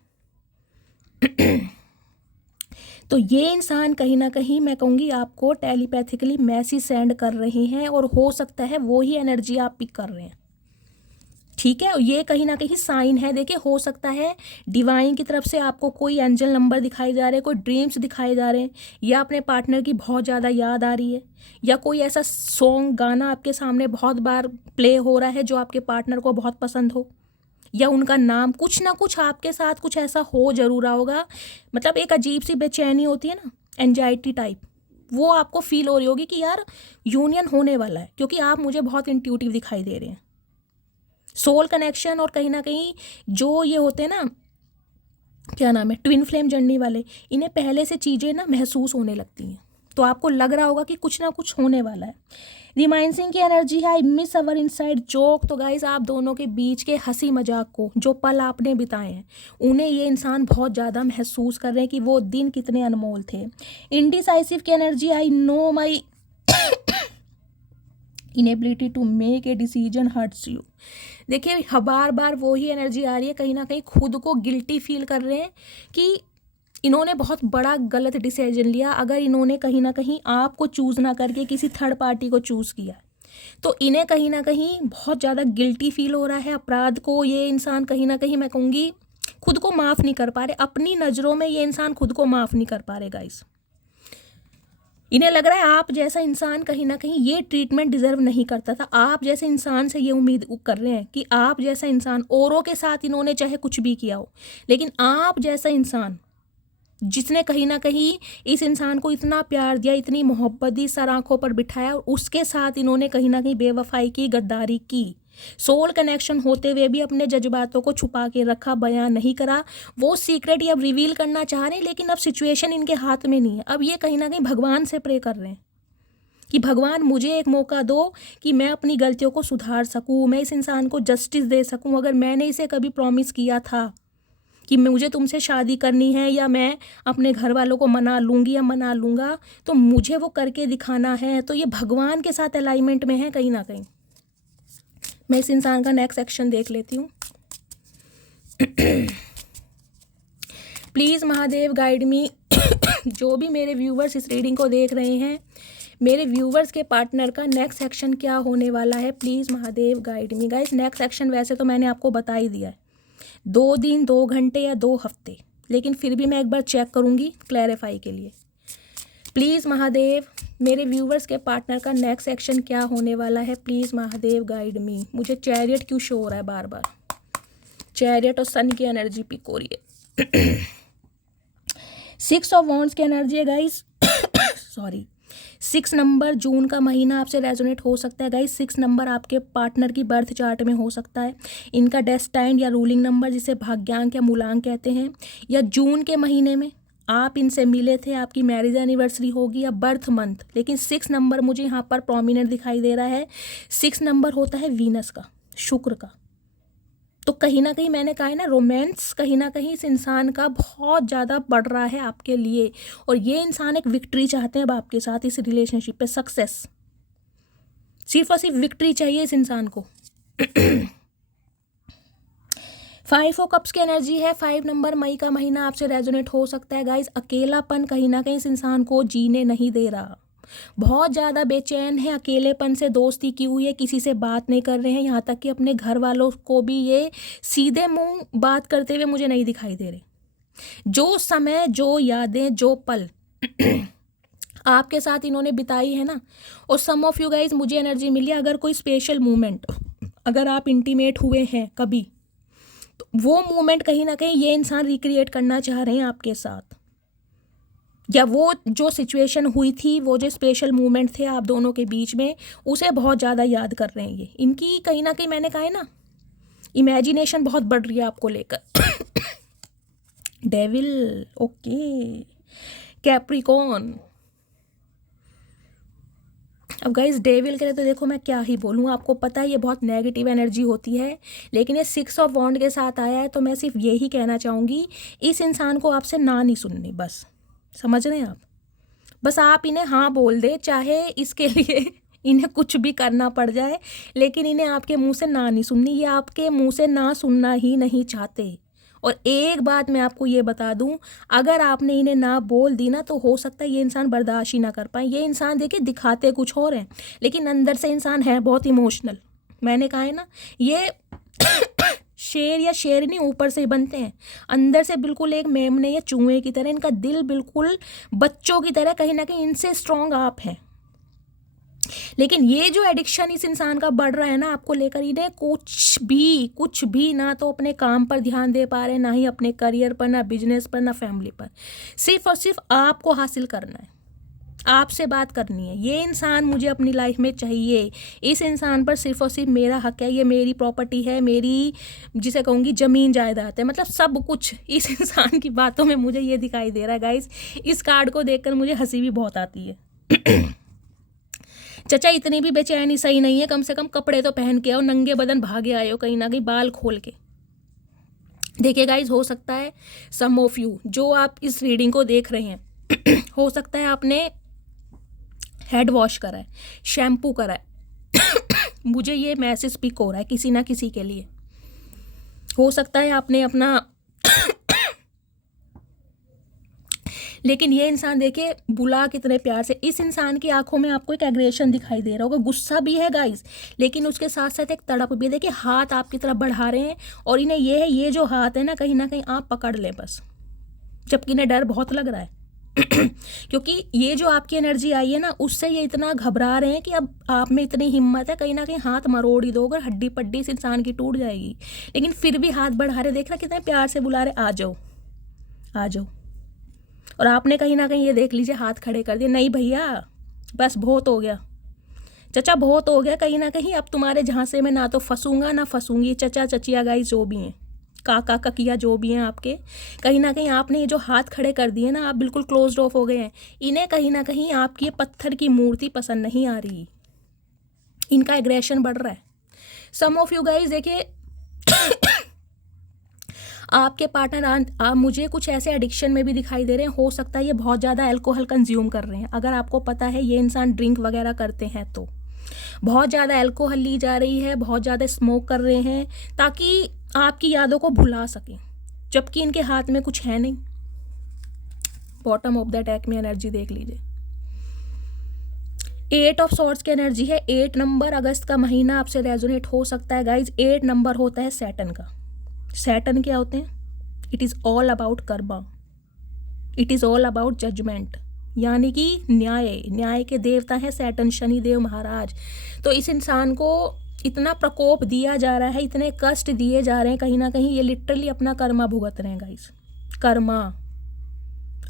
तो ये इंसान कहीं ना कहीं, मैं कहूँगी, आपको टेलीपैथिकली मैसेज सेंड कर रहे हैं, और हो सकता है वो ही एनर्जी आप पिक कर रहे हैं। ठीक है, ये कहीं ना कहीं साइन है। देखिए, हो सकता है डिवाइन की तरफ से आपको कोई एंजल नंबर दिखाए जा रहे हैं, कोई ड्रीम्स दिखाए जा रहे हैं, या अपने पार्टनर की बहुत ज़्यादा याद आ रही है, या कोई ऐसा सॉन्ग, गाना आपके सामने बहुत बार प्ले हो रहा है जो आपके पार्टनर को बहुत पसंद हो, या उनका नाम, कुछ ना कुछ आपके साथ कुछ ऐसा हो जरूर रहा होगा। मतलब एक अजीब सी बेचैनी होती है ना, एंजाइटी टाइप, वो आपको फील हो रही होगी कि यार यूनियन होने वाला है, क्योंकि आप मुझे बहुत इंट्यूटिव दिखाई दे रहे हैं। सोल कनेक्शन, और कहीं ना कहीं जो ये होते हैं ना, क्या नाम है, ट्विन फ्लेम जर्नी वाले, इन्हें पहले से चीज़ें ना महसूस होने लगती हैं, तो आपको लग रहा होगा कि कुछ ना कुछ होने वाला है। रिमाइंसिंग की एनर्जी है, I miss our inside joke. तो गाइज आप दोनों के बीच के हंसी मजाक को, जो पल आपने बिताए हैं, उन्हें ये इंसान बहुत ज़्यादा महसूस कर रहे हैं कि वो दिन कितने अनमोल थे। इनडिसाइसिव की energy, I know my inability to make a decision hurts you. देखिए बार बार वो ही एनर्जी आ रही है, कहीं ना कहीं खुद को गिल्टी फील कर रहे हैं कि इन्होंने बहुत बड़ा गलत डिसीजन लिया। अगर इन्होंने कहीं ना कहीं आपको चूज़ ना करके किसी थर्ड पार्टी को चूज़ किया, तो इन्हें कहीं ना कहीं बहुत ज़्यादा गिल्टी फील हो रहा है। अपराध को ये इंसान कहीं ना कहीं, मैं कहूँगी, खुद को माफ़ नहीं कर पा रहे। अपनी नज़रों में ये इंसान खुद को माफ़ नहीं कर पा रहे गाइस। इन्हें लग रहा है आप जैसा इंसान कहीं ना कहीं ये ट्रीटमेंट डिजर्व नहीं करता था। आप जैसे इंसान से ये उम्मीद कर रहे हैं कि आप जैसा इंसान, औरों के साथ इन्होंने चाहे कुछ भी किया हो, लेकिन आप जैसा इंसान जिसने कहीं ना कहीं इस इंसान को इतना प्यार दिया, इतनी मोहब्बत दी, सर आंखों पर बिठाया, और उसके साथ इन्होंने कहीं ना कहीं बेवफाई की, गद्दारी की। सोल कनेक्शन होते हुए भी अपने जज्बातों को छुपा के रखा, बयान नहीं करा। वो सीक्रेट ये अब रिवील करना चाह रहे हैं, लेकिन अब सिचुएशन इनके हाथ में नहीं है। अब ये कहीं ना कहीं भगवान से प्रे कर रहे हैं कि भगवान मुझे एक मौका दो कि मैं अपनी गलतियों को सुधार सकूं, मैं इस इंसान को जस्टिस दे सकूं। अगर मैंने इसे कभी प्रॉमिस किया था कि मुझे तुमसे शादी करनी है, या मैं अपने घर वालों को मना लूँगी या मना लूँगा, तो मुझे वो करके दिखाना है। तो ये भगवान के साथ अलाइनमेंट में है कहीं ना कहीं। मैं इस इंसान का नेक्स्ट एक्शन देख लेती हूँ। प्लीज़ महादेव गाइड मी। जो भी मेरे व्यूवर्स इस रीडिंग को देख रहे हैं, मेरे व्यूवर्स के पार्टनर का नेक्स्ट एक्शन क्या होने वाला है, please Mahadev guide me. Guys next action वैसे तो मैंने आपको बता ही दिया है, 2 दिन 2 घंटे या 2 हफ्ते, लेकिन फिर भी मैं एक बार चेक करूँगी क्लैरिफाई के लिए। प्लीज़ महादेव, मेरे व्यूवर्स के पार्टनर का नेक्स्ट एक्शन क्या होने वाला है, प्लीज़ महादेव गाइड मी। मुझे चैरियट क्यों शो हो रहा है बार बार, चैरियट और सन की एनर्जी पिक हो रही है। 6 ऑफ वॉन्ड्स की एनर्जी है गाइस। सॉरी, 6 नंबर जून का महीना आपसे रेजोनेट हो सकता है गाइस। 6 नंबर आपके पार्टनर की बर्थ चार्ट में हो सकता है। इनका डेस्टाइंड या रूलिंग नंबर, जिसे भाग्यांक या मूलांक कहते हैं, या जून के महीने में आप इनसे मिले थे, आपकी मैरिज एनिवर्सरी होगी, या बर्थ मंथ। लेकिन 6 नंबर मुझे यहाँ पर प्रोमिनेंट दिखाई दे रहा है। 6 नंबर होता है वीनस का, शुक्र का। तो कहीं ना कहीं मैंने कहा है ना, रोमांस कहीं ना कहीं इस इंसान का बहुत ज़्यादा बढ़ रहा है आपके लिए, और ये इंसान एक विक्ट्री चाहते हैं अब आपके साथ इस रिलेशनशिप पे, सक्सेस, सिर्फ और सिर्फ विक्ट्री चाहिए इस इंसान को। 5 ऑफ कप्स की एनर्जी है। 5 नंबर मई का महीना आपसे रेजोनेट हो सकता है गाइस। अकेलापन कहीं ना कहीं इस इंसान को जीने नहीं दे रहा, बहुत ज़्यादा बेचैन है, अकेलेपन से दोस्ती की हुई है, किसी से बात नहीं कर रहे हैं, यहाँ तक कि अपने घर वालों को भी ये सीधे मुंह बात करते हुए मुझे नहीं दिखाई दे रहे। जो समय, जो यादें, जो पल आपके साथ इन्होंने बिताई है ना, और सम ऑफ यू गाइज मुझे एनर्जी मिली, अगर कोई स्पेशल मोमेंट, अगर आप इंटीमेट हुए हैं कभी, तो वो मोमेंट कहीं ना कहीं ये इंसान रिक्रिएट करना चाह रहे हैं आपके साथ, या वो जो सिचुएशन हुई थी, वो जो स्पेशल मोमेंट थे आप दोनों के बीच में, उसे बहुत ज़्यादा याद कर रहे हैं ये। इनकी कहीं ना कहीं, मैंने कहा है ना, इमेजिनेशन बहुत बढ़ रही है आपको लेकर। Devil, okay, Capricorn. अब गाइस डेविल के लिए तो देखो मैं क्या ही बोलूँ, आपको पता है ये बहुत नेगेटिव एनर्जी होती है, लेकिन ये 6 ऑफ वॉन्ड के साथ आया है, तो मैं सिर्फ यही कहना चाहूँगी, इस इंसान को आपसे ना नहीं सुननी, बस समझ रहे हैं आप। बस आप इन्हें हाँ बोल दे, चाहे इसके लिए इन्हें कुछ भी करना पड़ जाए, लेकिन इन्हें आपके मुंह से ना नहीं सुननी। ये आपके मुंह से ना सुनना ही नहीं चाहते। और एक बात मैं आपको ये बता दूं, अगर आपने इन्हें ना बोल दी ना, तो हो सकता है ये इंसान बर्दाश्त ही ना कर पाए। ये इंसान देखिए दिखाते कुछ और हैं, लेकिन अंदर से इंसान है बहुत इमोशनल। मैंने कहा है ना, ये शेर या शेरनी ऊपर से बनते हैं, अंदर से बिल्कुल एक मेमने या चूहे की तरह, इनका दिल बिल्कुल बच्चों की तरह, कहीं ना कहीं इनसे स्ट्रॉन्ग आप हैं। लेकिन ये जो एडिक्शन इस इंसान का बढ़ रहा है ना आपको लेकर, इन्हें कुछ भी ना तो अपने काम पर ध्यान दे पा रहे, ना ही अपने करियर पर, ना बिजनेस पर, ना फैमिली पर। सिर्फ और सिर्फ आपको हासिल करना है, आपसे बात करनी है। ये इंसान मुझे अपनी लाइफ में चाहिए, इस इंसान पर सिर्फ और सिर्फ मेरा हक है, ये मेरी प्रॉपर्टी है, मेरी जिसे कहूँगी ज़मीन जायदाद है, मतलब सब कुछ इस इंसान की बातों में मुझे ये दिखाई दे रहा है गाइस। इस कार्ड को देखकर मुझे हंसी भी बहुत आती है। चचा इतनी भी बेचैनी सही नहीं है, कम से कम कपड़े तो पहन के आओ, नंगे बदन भागे आए हो कहीं ना कहीं बाल खोल के। देखिए गाइज, हो सकता है सम ऑफ यू जो आप इस रीडिंग को देख रहे हैं, हो सकता है आपने हेड वॉश करा है, शैम्पू करा है। मुझे ये मैसेज पिक हो रहा है किसी ना किसी के लिए। हो सकता है आपने अपना लेकिन ये इंसान देखिए बुला कितने प्यार से, इस इंसान की आंखों में आपको एक एग्रेशन दिखाई दे रहा होगा, गुस्सा भी है गाइस, लेकिन उसके साथ साथ एक तड़प भी है। देखिए हाथ आपकी तरफ बढ़ा रहे हैं, और इन्हें ये है, ये जो हाथ है ना कहीं आप पकड़ लें बस, जबकि इन्हें डर बहुत लग रहा है। क्योंकि ये जो आपकी एनर्जी आई है ना, उससे ये इतना घबरा रहे हैं कि अब आप में इतनी हिम्मत है, कहीं ना कहीं हाथ मरोड़ ही दो, अगर हड्डी पड्डी इस इंसान की टूट जाएगी। लेकिन फिर भी हाथ बढ़ा रहे, देख रहे कितने प्यार से बुला रहे, आ जाओ आ जाओ। और आपने कहीं ना कहीं ये देख लीजिए हाथ खड़े कर दिए, नहीं भैया बस बहुत हो गया, चचा बहुत हो गया, कहीं ना कहीं अब तुम्हारे झांसे में ना तो फंसूंगा ना फंसूंगी। चचा चचिया गाइस जो भी हैं, काका ककिया जो भी हैं आपके, कहीं ना कहीं आपने ये जो हाथ खड़े कर दिए ना, आप बिल्कुल क्लोज्ड ऑफ हो गए हैं। इन्हें कहीं ना कहीं आपकी ये पत्थर की मूर्ति पसंद नहीं आ रही, इनका एग्रेशन बढ़ रहा है। सम ऑफ यू गाइस देखिए आपके पार्टनर आप मुझे कुछ ऐसे एडिक्शन में भी दिखाई दे रहे हैं। हो सकता है ये बहुत ज़्यादा अल्कोहल कंज्यूम कर रहे हैं। अगर आपको पता है ये इंसान ड्रिंक वगैरह करते हैं तो बहुत ज़्यादा अल्कोहल ली जा रही है, बहुत ज़्यादा स्मोक कर रहे हैं ताकि आपकी यादों को भुला सकें, जबकि इनके हाथ में कुछ है नहीं। बॉटम ऑफ द डेक में एनर्जी देख लीजिए, 8 ऑफ सॉर्ड्स की एनर्जी है। 8 नंबर अगस्त का महीना आपसे रेजोनेट हो सकता है गाइज। 8 नंबर होता है सैटर्न का। सैटर्न क्या होते हैं? It is all about karma, it is all about judgement, यानी कि न्याय के देवता हैं सैटर्न, शनिदेव महाराज। तो इस इंसान को इतना प्रकोप दिया जा रहा है, इतने कष्ट दिए जा रहे हैं, कहीं ना कहीं ये लिटरली अपना कर्मा भुगत रहे हैं गाइस। कर्मा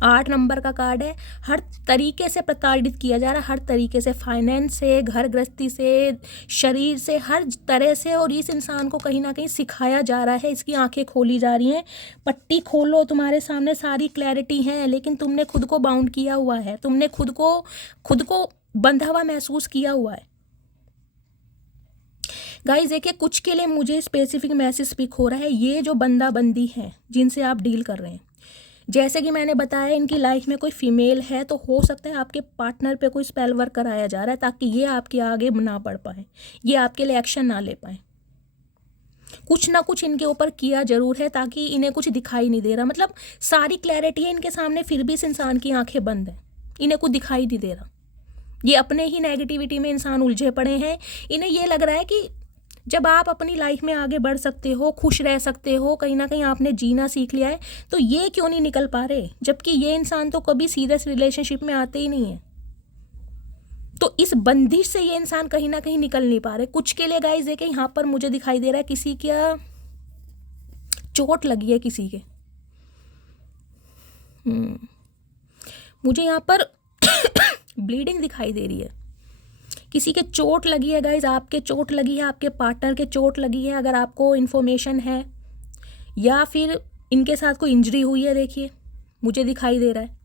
8 नंबर का कार्ड है। हर तरीके से प्रताड़ित किया जा रहा है, हर तरीके से, फाइनेंस से, घर गृहस्थी से, शरीर से, हर तरह से। और इस इंसान को कहीं ना कहीं सिखाया जा रहा है, इसकी आंखें खोली जा रही हैं, पट्टी खोलो, तुम्हारे सामने सारी क्लैरिटी है, लेकिन तुमने खुद को बाउंड किया हुआ है, तुमने खुद को बंधा हुआ महसूस किया हुआ है। गाइस देखिए कुछ के लिए मुझे स्पेसिफिक मैसेज स्पीक हो रहा है। ये जो बंदा बंदी हैं जिनसे आप डील कर रहे हैं, जैसे कि मैंने बताया इनकी लाइफ में कोई फीमेल है, तो हो सकता है आपके पार्टनर पे कोई स्पेल वर्क कराया जा रहा है ताकि ये आपके आगे ना बढ़ पाए, ये आपके लिए एक्शन ना ले पाए। कुछ ना कुछ इनके ऊपर किया जरूर है ताकि इन्हें कुछ दिखाई नहीं दे रहा। मतलब सारी क्लैरिटी है इनके सामने, फिर भी इस इंसान की आंखें बंद हैं, इन्हें कुछ दिखाई नहीं दे रहा। ये अपने ही नेगेटिविटी में इंसान उलझे पड़े हैं। इन्हें ये लग रहा है कि जब आप अपनी लाइफ में आगे बढ़ सकते हो, खुश रह सकते हो, कहीं ना कहीं आपने जीना सीख लिया है, तो ये क्यों नहीं निकल पा रहे, जबकि ये इंसान तो कभी सीरियस रिलेशनशिप में आते ही नहीं है। तो इस बंदिश से ये इंसान कहीं ना कहीं निकल नहीं पा रहे। कुछ के लिए गाइस देखें यहाँ पर मुझे दिखाई दे रहा है किसी का चोट लगी है, किसी के मुझे यहाँ पर ब्लीडिंग दिखाई दे रही है, किसी के चोट लगी है गाइज, आपके चोट लगी है, आपके पार्टनर के चोट लगी है। अगर आपको इन्फॉर्मेशन है या फिर इनके साथ कोई इंजरी हुई है, देखिए मुझे दिखाई दे रहा है,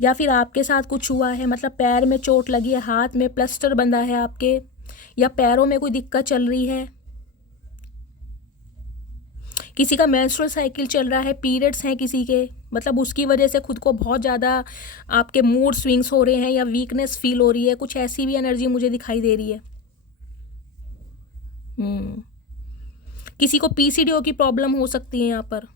या फिर आपके साथ कुछ हुआ है, मतलब पैर में चोट लगी है, हाथ में प्लास्टर बंधा है आपके, या पैरों में कोई दिक्कत चल रही है, किसी का मेंस्ट्रुअल साइकिल चल रहा है, पीरियड्स हैं किसी के, मतलब उसकी वजह से खुद को बहुत ज़्यादा आपके मूड स्विंग्स हो रहे हैं या वीकनेस फील हो रही है, कुछ ऐसी भी एनर्जी मुझे दिखाई दे रही है। किसी को पीसीडीओ की प्रॉब्लम हो सकती है यहाँ पर,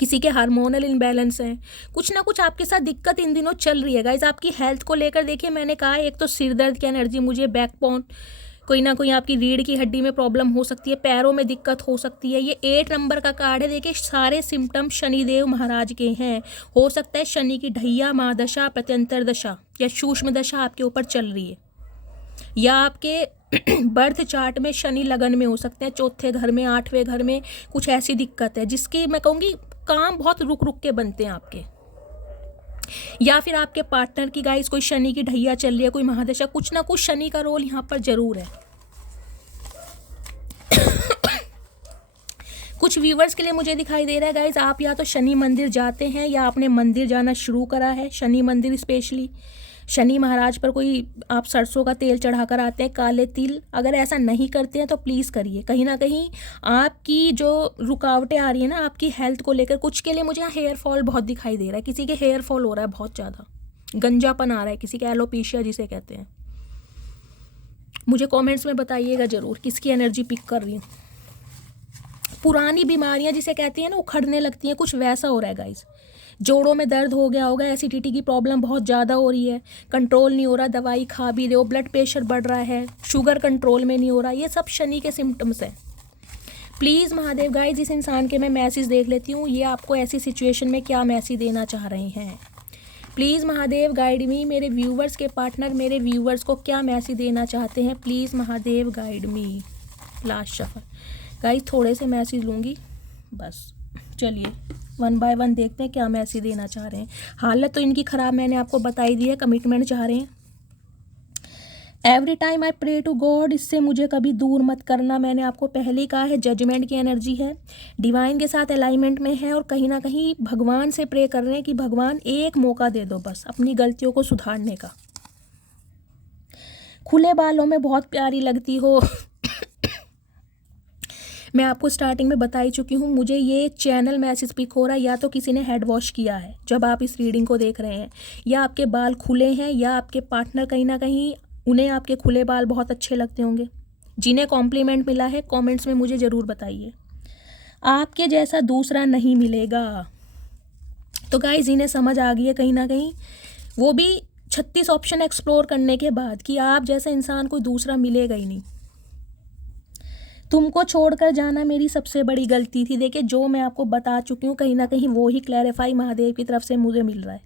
किसी के हार्मोनल इम्बैलेंस हैं, कुछ ना कुछ आपके साथ दिक्कत इन दिनों चल रही है गाइज। आपकी हेल्थ को लेकर देखिए, मैंने कहा एक तो सिर दर्द की एनर्जी मुझे, बैकबोन, कोई ना कोई आपकी रीढ़ की हड्डी में प्रॉब्लम हो सकती है, पैरों में दिक्कत हो सकती है। ये 8 नंबर का कार्ड है। देखिए सारे सिम्टम शनिदेव महाराज के हैं। हो सकता है शनि की ढैया महादशा, प्रत्यंतर दशा या सूक्ष्म दशा आपके ऊपर चल रही है, या आपके बर्थ चार्ट में शनि लगन में हो सकते हैं, 4थे घर में, 8वें घर में कुछ ऐसी दिक्कत है जिसकी मैं कहूँगी काम बहुत रुक रुक के बनते हैं आपके, या फिर आपके पार्टनर की गाइस कोई शनि की ढैया चल रही है, कोई महादशा, कुछ ना कुछ शनि का रोल यहाँ पर जरूर है। कुछ व्यूवर्स के लिए मुझे दिखाई दे रहा है गाइस, आप या तो शनि मंदिर जाते हैं या आपने मंदिर जाना शुरू करा है, शनि मंदिर स्पेशली, शनि महाराज पर कोई आप सरसों का तेल चढ़ाकर आते हैं, काले तिल। अगर ऐसा नहीं करते हैं तो प्लीज़ करिए। कहीं ना कहीं आपकी जो रुकावटें आ रही है ना आपकी हेल्थ को लेकर, कुछ के लिए मुझे यहाँ हेयर फॉल बहुत दिखाई दे रहा है, किसी के हेयर फॉल हो रहा है बहुत ज़्यादा, गंजापन आ रहा है, किसी के एलोपेशिया जिसे कहते हैं। मुझे कॉमेंट्स में बताइएगा ज़रूर किसकी एनर्जी पिक कर रही हूँ। पुरानी बीमारियाँ जिसे कहती हैं ना उखड़ने लगती हैं, कुछ वैसा हो रहा है गाइस। जोड़ों में दर्द हो गया होगा, एसिडिटी की प्रॉब्लम बहुत ज़्यादा हो रही है, कंट्रोल नहीं हो रहा, दवाई खा भी रहे हो, ब्लड प्रेशर बढ़ रहा है, शुगर कंट्रोल में नहीं हो रहा, ये सब शनि के सिम्टम्स हैं। प्लीज़ महादेव गाइज इस इंसान के मैं मैसेज देख लेती हूँ, ये आपको ऐसी सिचुएशन में क्या मैसेज देना चाह रहे हैं। प्लीज़ महादेव गाइड मी, मेरे व्यूवर्स के पार्टनर मेरे व्यूवर्स को क्या मैसेज देना चाहते हैं, please Mahadev guide me. Last shuffle guys, थोड़े से मैसेज लूँगी बस, चलिए वन बाय वन देखते हैं क्या मैसेज देना चाह रहे हैं। हालत तो इनकी ख़राब मैंने आपको बताई दी है, कमिटमेंट चाह रहे हैं। Every time I pray to God, इससे मुझे कभी दूर मत करना। मैंने आपको पहले ही कहा है जजमेंट की एनर्जी है, डिवाइन के साथ अलाइनमेंट में है और कहीं ना कहीं भगवान से प्रे कर रहे हैं कि भगवान एक मौका दे दो बस अपनी गलतियों को सुधारने का। खुले बालों में बहुत प्यारी लगती हो। मैं आपको स्टार्टिंग में बता ही चुकी हूँ, मुझे ये चैनल मैसेज पिक हो रहा है या तो किसी ने हेड वॉश किया है जब आप इस रीडिंग को देख रहे हैं, या आपके बाल खुले हैं, या आपके पार्टनर कहीं ना कहीं उन्हें आपके खुले बाल बहुत अच्छे लगते होंगे। जिन्हें कॉम्प्लीमेंट मिला है कमेंट्स में मुझे ज़रूर बताइए। आपके जैसा दूसरा नहीं मिलेगा। तो गाइज इन्हें समझ आ गई है कहीं ना कहीं, वो भी 36 ऑप्शन एक्सप्लोर करने के बाद, कि आप जैसा इंसान कोई दूसरा मिलेगा ही नहीं। तुमको छोड़कर जाना मेरी सबसे बड़ी गलती थी। देखिए जो मैं आपको बता चुकी हूँ कहीं ना कहीं वो ही क्लैरिफाई महादेव की तरफ से मुझे मिल रहा है।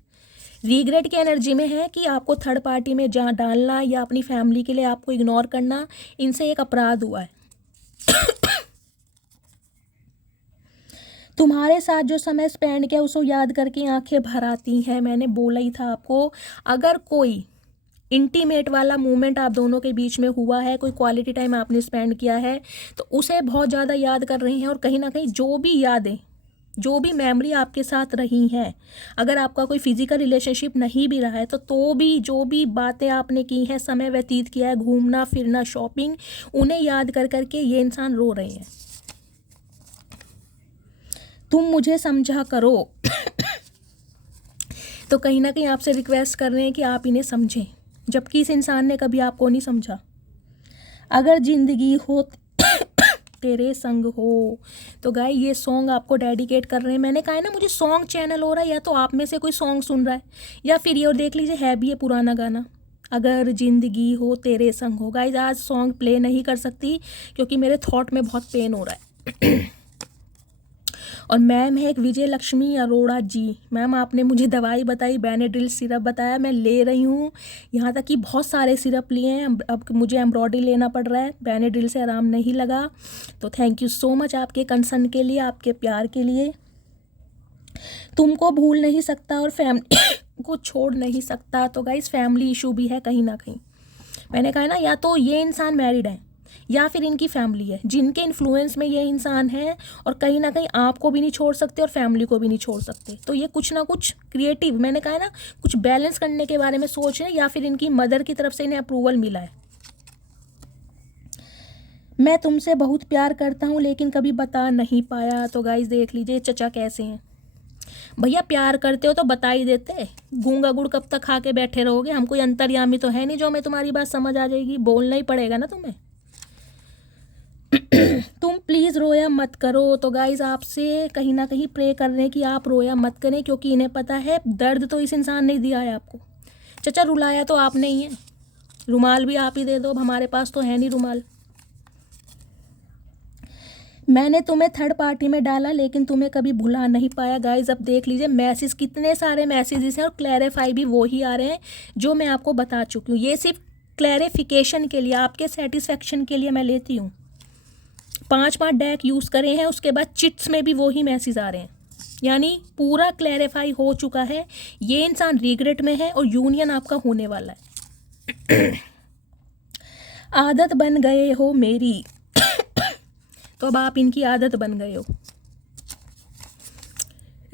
रिग्रेट की एनर्जी में है कि आपको थर्ड पार्टी में जहाँ डालना या अपनी फैमिली के लिए आपको इग्नोर करना, इनसे एक अपराध हुआ है। तुम्हारे साथ जो समय स्पेंड किया उसको याद करके आंखें भर आती हैं। मैंने बोला ही था आपको, अगर कोई इंटीमेट वाला मोमेंट आप दोनों के बीच में हुआ है, कोई क्वालिटी टाइम आपने स्पेंड किया है, तो उसे बहुत ज़्यादा याद कर रहे हैं। और कहीं ना कहीं जो भी यादें, जो भी मेमोरी आपके साथ रही हैं, अगर आपका कोई फिजिकल रिलेशनशिप नहीं भी रहा है तो भी जो भी बातें आपने की हैं, समय व्यतीत किया है, घूमना फिरना, शॉपिंग, उन्हें याद कर करके ये इंसान रो रहे हैं। तुम मुझे समझा करो। तो कहीं ना कहीं आपसे रिक्वेस्ट कर रहे हैं कि आप इन्हें समझें, जबकि इस इंसान ने कभी आपको नहीं समझा। अगर जिंदगी हो तेरे संग हो, तो गाय ये सॉन्ग आपको डेडिकेट कर रहे हैं। मैंने कहा है ना मुझे सॉन्ग चैनल हो रहा है, या तो आप में से कोई सॉन्ग सुन रहा है, या फिर ये और देख लीजिए है भी ये पुराना गाना, अगर जिंदगी हो तेरे संग हो। गाइज आज सॉन्ग प्ले नहीं कर सकती क्योंकि मेरे थॉट में बहुत पेन हो रहा है। और मैम है एक विजय लक्ष्मी अरोड़ा जी। मैम आपने मुझे दवाई बताई, बेनेड्रिल सिरप बताया, मैं ले रही हूँ। यहाँ तक कि बहुत सारे सिरप लिए हैं, अब मुझे एम्ब्रॉयडरी लेना पड़ रहा है, बेनेड्रिल से आराम नहीं लगा। तो थैंक यू सो मच आपके कंसर्न के लिए, आपके प्यार के लिए। तुमको भूल नहीं सकता और फैमिली को छोड़ नहीं सकता। तो गाइस फैमिली इशू भी है कहीं ना कहीं। मैंने कहा ना, या तो ये इंसान मैरिड है या फिर इनकी फैमिली है जिनके इन्फ्लुएंस में ये इंसान है, और कहीं ना कहीं आपको भी नहीं छोड़ सकते और फैमिली को भी नहीं छोड़ सकते। तो ये कुछ ना कुछ क्रिएटिव, मैंने कहा ना, कुछ बैलेंस करने के बारे में सोच रहे हैं, या फिर इनकी मदर की तरफ से इन्हें अप्रूवल मिला है। मैं तुमसे बहुत प्यार करता हूँ लेकिन कभी बता नहीं पाया। तो गाइस देख लीजिए चचा कैसे हैं। भैया प्यार करते हो तो बता ही देते, गूंगा गुड़ कब तक खा के बैठे रहोगे? हम कोई अंतर्यामी तो है नहीं जो हमें तुम्हारी बात समझ आ जाएगी, बोलना ही पड़ेगा ना तुम्हें। तुम प्लीज़ रोया मत करो। तो गाइज आपसे कहीं ना कहीं प्रे कर रहे हैं कि आप रोया मत करें, क्योंकि इन्हें पता है दर्द तो इस इंसान ने दिया है आपको। चचा रुलाया तो आपने ही है, रुमाल भी आप ही दे दो, अब हमारे पास तो है नहीं रुमाल। मैंने तुम्हें थर्ड पार्टी में डाला लेकिन तुम्हें कभी भुला नहीं पाया। गाइज अब देख लीजिए मैसेज, कितने सारे मैसेजेस हैं और क्लैरिफाई भी वही आ रहे हैं जो मैं आपको बता चुकी हूँ। ये सिर्फ क्लैरिफिकेशन के लिए, आपके सेटिस्फेक्शन के लिए मैं लेती हूँ। 5 डेक यूज़ करे हैं, उसके बाद चिट्स में भी वही मैसेज आ रहे हैं, यानी पूरा क्लैरिफाई हो चुका है। ये इंसान रिग्रेट में है और यूनियन आपका होने वाला है। आदत बन गए हो मेरी। तो अब आप इनकी आदत बन गए हो।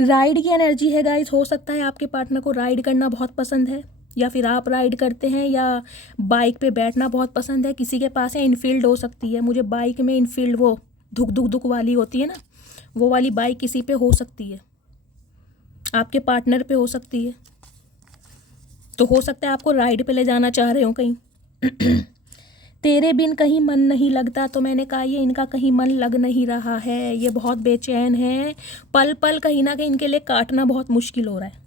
राइड की एनर्जी है गाइस, हो सकता है आपके पार्टनर को राइड करना बहुत पसंद है, या फिर आप राइड करते हैं, या बाइक पे बैठना बहुत पसंद है। किसी के पास है इनफील्ड हो सकती है, मुझे बाइक में इनफील्ड वो धुक धुक धुक वाली होती है ना, वो वाली बाइक किसी पे हो सकती है, आपके पार्टनर पे हो सकती है। तो हो सकता है आपको राइड पे ले जाना चाह रहे हो कहीं। तेरे बिन कहीं मन नहीं लगता। तो मैंने कहा ये इनका कहीं मन लग नहीं रहा है, ये बहुत बेचैन है, पल पल कहीं ना कहीं इनके लिए काटना बहुत मुश्किल हो रहा है।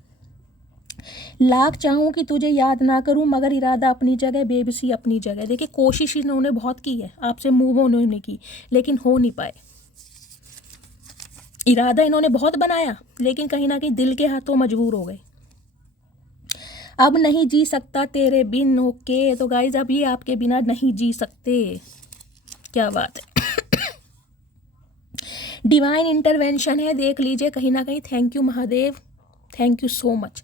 लाख चाहूँ कि तुझे याद ना करूँ, मगर इरादा अपनी जगह, बेबसी अपनी जगह। देखिए कोशिश इन्होंने बहुत की है आपसे मूव ऑन होने की, लेकिन हो नहीं पाए। इरादा इन्होंने बहुत बनाया लेकिन कहीं ना कहीं दिल के हाथों मजबूर हो गए। अब नहीं जी सकता तेरे बिन। ओके तो गाइज अब ये आपके बिना नहीं जी सकते। क्या बात है। डिवाइन इंटरवेंशन है, देख लीजिए कहीं ना कहीं। Thank you Mahadev, thank you so much.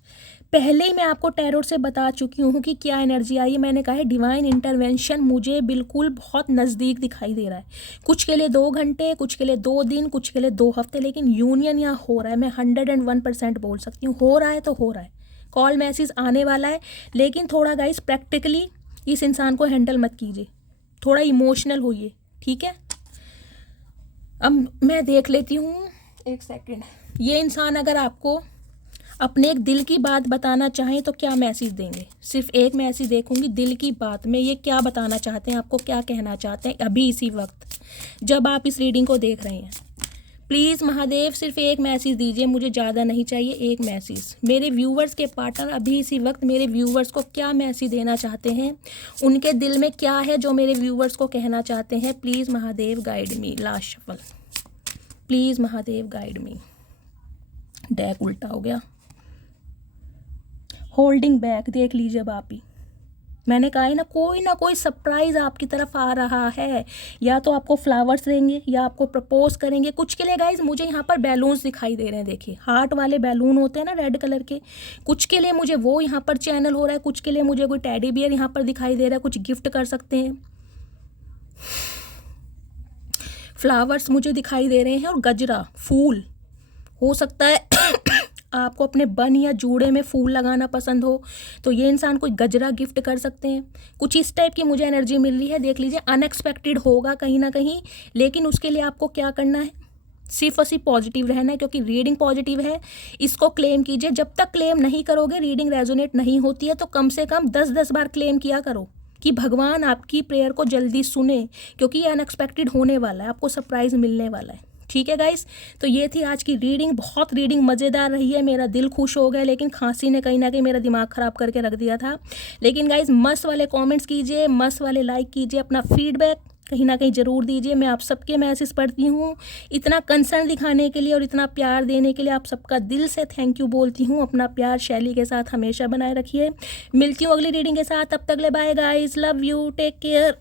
पहले ही मैं आपको टैरोट से बता चुकी हूँ कि क्या एनर्जी आई है। मैंने कहा है डिवाइन इंटरवेंशन मुझे बिल्कुल बहुत नज़दीक दिखाई दे रहा है। कुछ के लिए 2 घंटे, कुछ के लिए 2 दिन, कुछ के लिए 2 हफ्ते, लेकिन यूनियन यहाँ हो रहा है। मैं 101% बोल सकती हूँ, हो रहा है तो हो रहा है। कॉल मैसेज आने वाला है, लेकिन थोड़ा गाइस प्रैक्टिकली इस इंसान को हैंडल मत कीजिए, थोड़ा इमोशनल होइए, ठीक है। अब मैं देख लेती हूँ, एक सेकंड। ये इंसान अगर आपको अपने एक दिल की बात बताना चाहें तो क्या मैसेज देंगे? सिर्फ एक मैसेज देखूंगी, दिल की बात में ये क्या बताना चाहते हैं, आपको क्या कहना चाहते हैं अभी इसी वक्त जब आप इस रीडिंग को देख रहे हैं। प्लीज़ महादेव सिर्फ एक मैसेज दीजिए, मुझे ज़्यादा नहीं चाहिए, एक मैसेज। मेरे व्यूवर्स के पार्टनर अभी इसी वक्त मेरे व्यूवर्स को क्या मैसेज देना चाहते हैं, उनके दिल में क्या है जो मेरे व्यूवर्स को कहना चाहते हैं। Please Mahadev guide me. Last shuffle, please Mahadev guide me. Deck उल्टा हो गया। होल्डिंग बैक, देख लीजिए अब आप ही। मैंने कहा है ना कोई सरप्राइज आपकी तरफ आ रहा है। या तो आपको फ्लावर्स देंगे या आपको प्रपोज करेंगे। कुछ के लिए गाइज मुझे यहाँ पर बैलून्स दिखाई दे रहे हैं, देखिए हार्ट वाले बैलून होते हैं ना रेड कलर के। कुछ के लिए मुझे वो यहाँ पर चैनल हो रहा है, कुछ के लिए मुझे कोई टेडी बियर यहाँ पर दिखाई दे रहा है, कुछ गिफ्ट कर सकते हैं। फ्लावर्स मुझे दिखाई दे रहे हैं और गजरा फूल हो सकता है। आपको अपने बन या जूड़े में फूल लगाना पसंद हो तो ये इंसान कोई गजरा गिफ्ट कर सकते हैं। कुछ इस टाइप की मुझे एनर्जी मिल रही है, देख लीजिए। अनएक्सपेक्टेड होगा कहीं ना कहीं, लेकिन उसके लिए आपको क्या करना है, सिर्फ और सिर्फ पॉजिटिव रहना है, क्योंकि रीडिंग पॉजिटिव है। इसको क्लेम कीजिए। जब तक क्लेम नहीं करोगे, रीडिंग रेजोनेट नहीं होती है, तो कम से कम 10-10 बार क्लेम किया करो कि भगवान आपकी प्रेयर को जल्दी सुने, क्योंकि ये अनएक्सपेक्टेड होने वाला है, आपको सरप्राइज मिलने वाला है, ठीक है गाइस। तो ये थी आज की रीडिंग। बहुत रीडिंग मज़ेदार रही है, मेरा दिल खुश हो गया, लेकिन खांसी ने कहीं ना कहीं मेरा दिमाग ख़राब करके रख दिया था। लेकिन गाइस मस्त वाले कमेंट्स कीजिए, मस्त वाले लाइक कीजिए, अपना फीडबैक कहीं ना कहीं ज़रूर दीजिए। मैं आप सबके मैसेज पढ़ती हूँ। इतना कंसर्न दिखाने के लिए और इतना प्यार देने के लिए आप सबका दिल से थैंक यू बोलती हूँ। अपना प्यार शैली के साथ हमेशा बनाए रखिए। मिलती हूँ अगली रीडिंग के साथ, तब तक ले bye guys, love you, take care.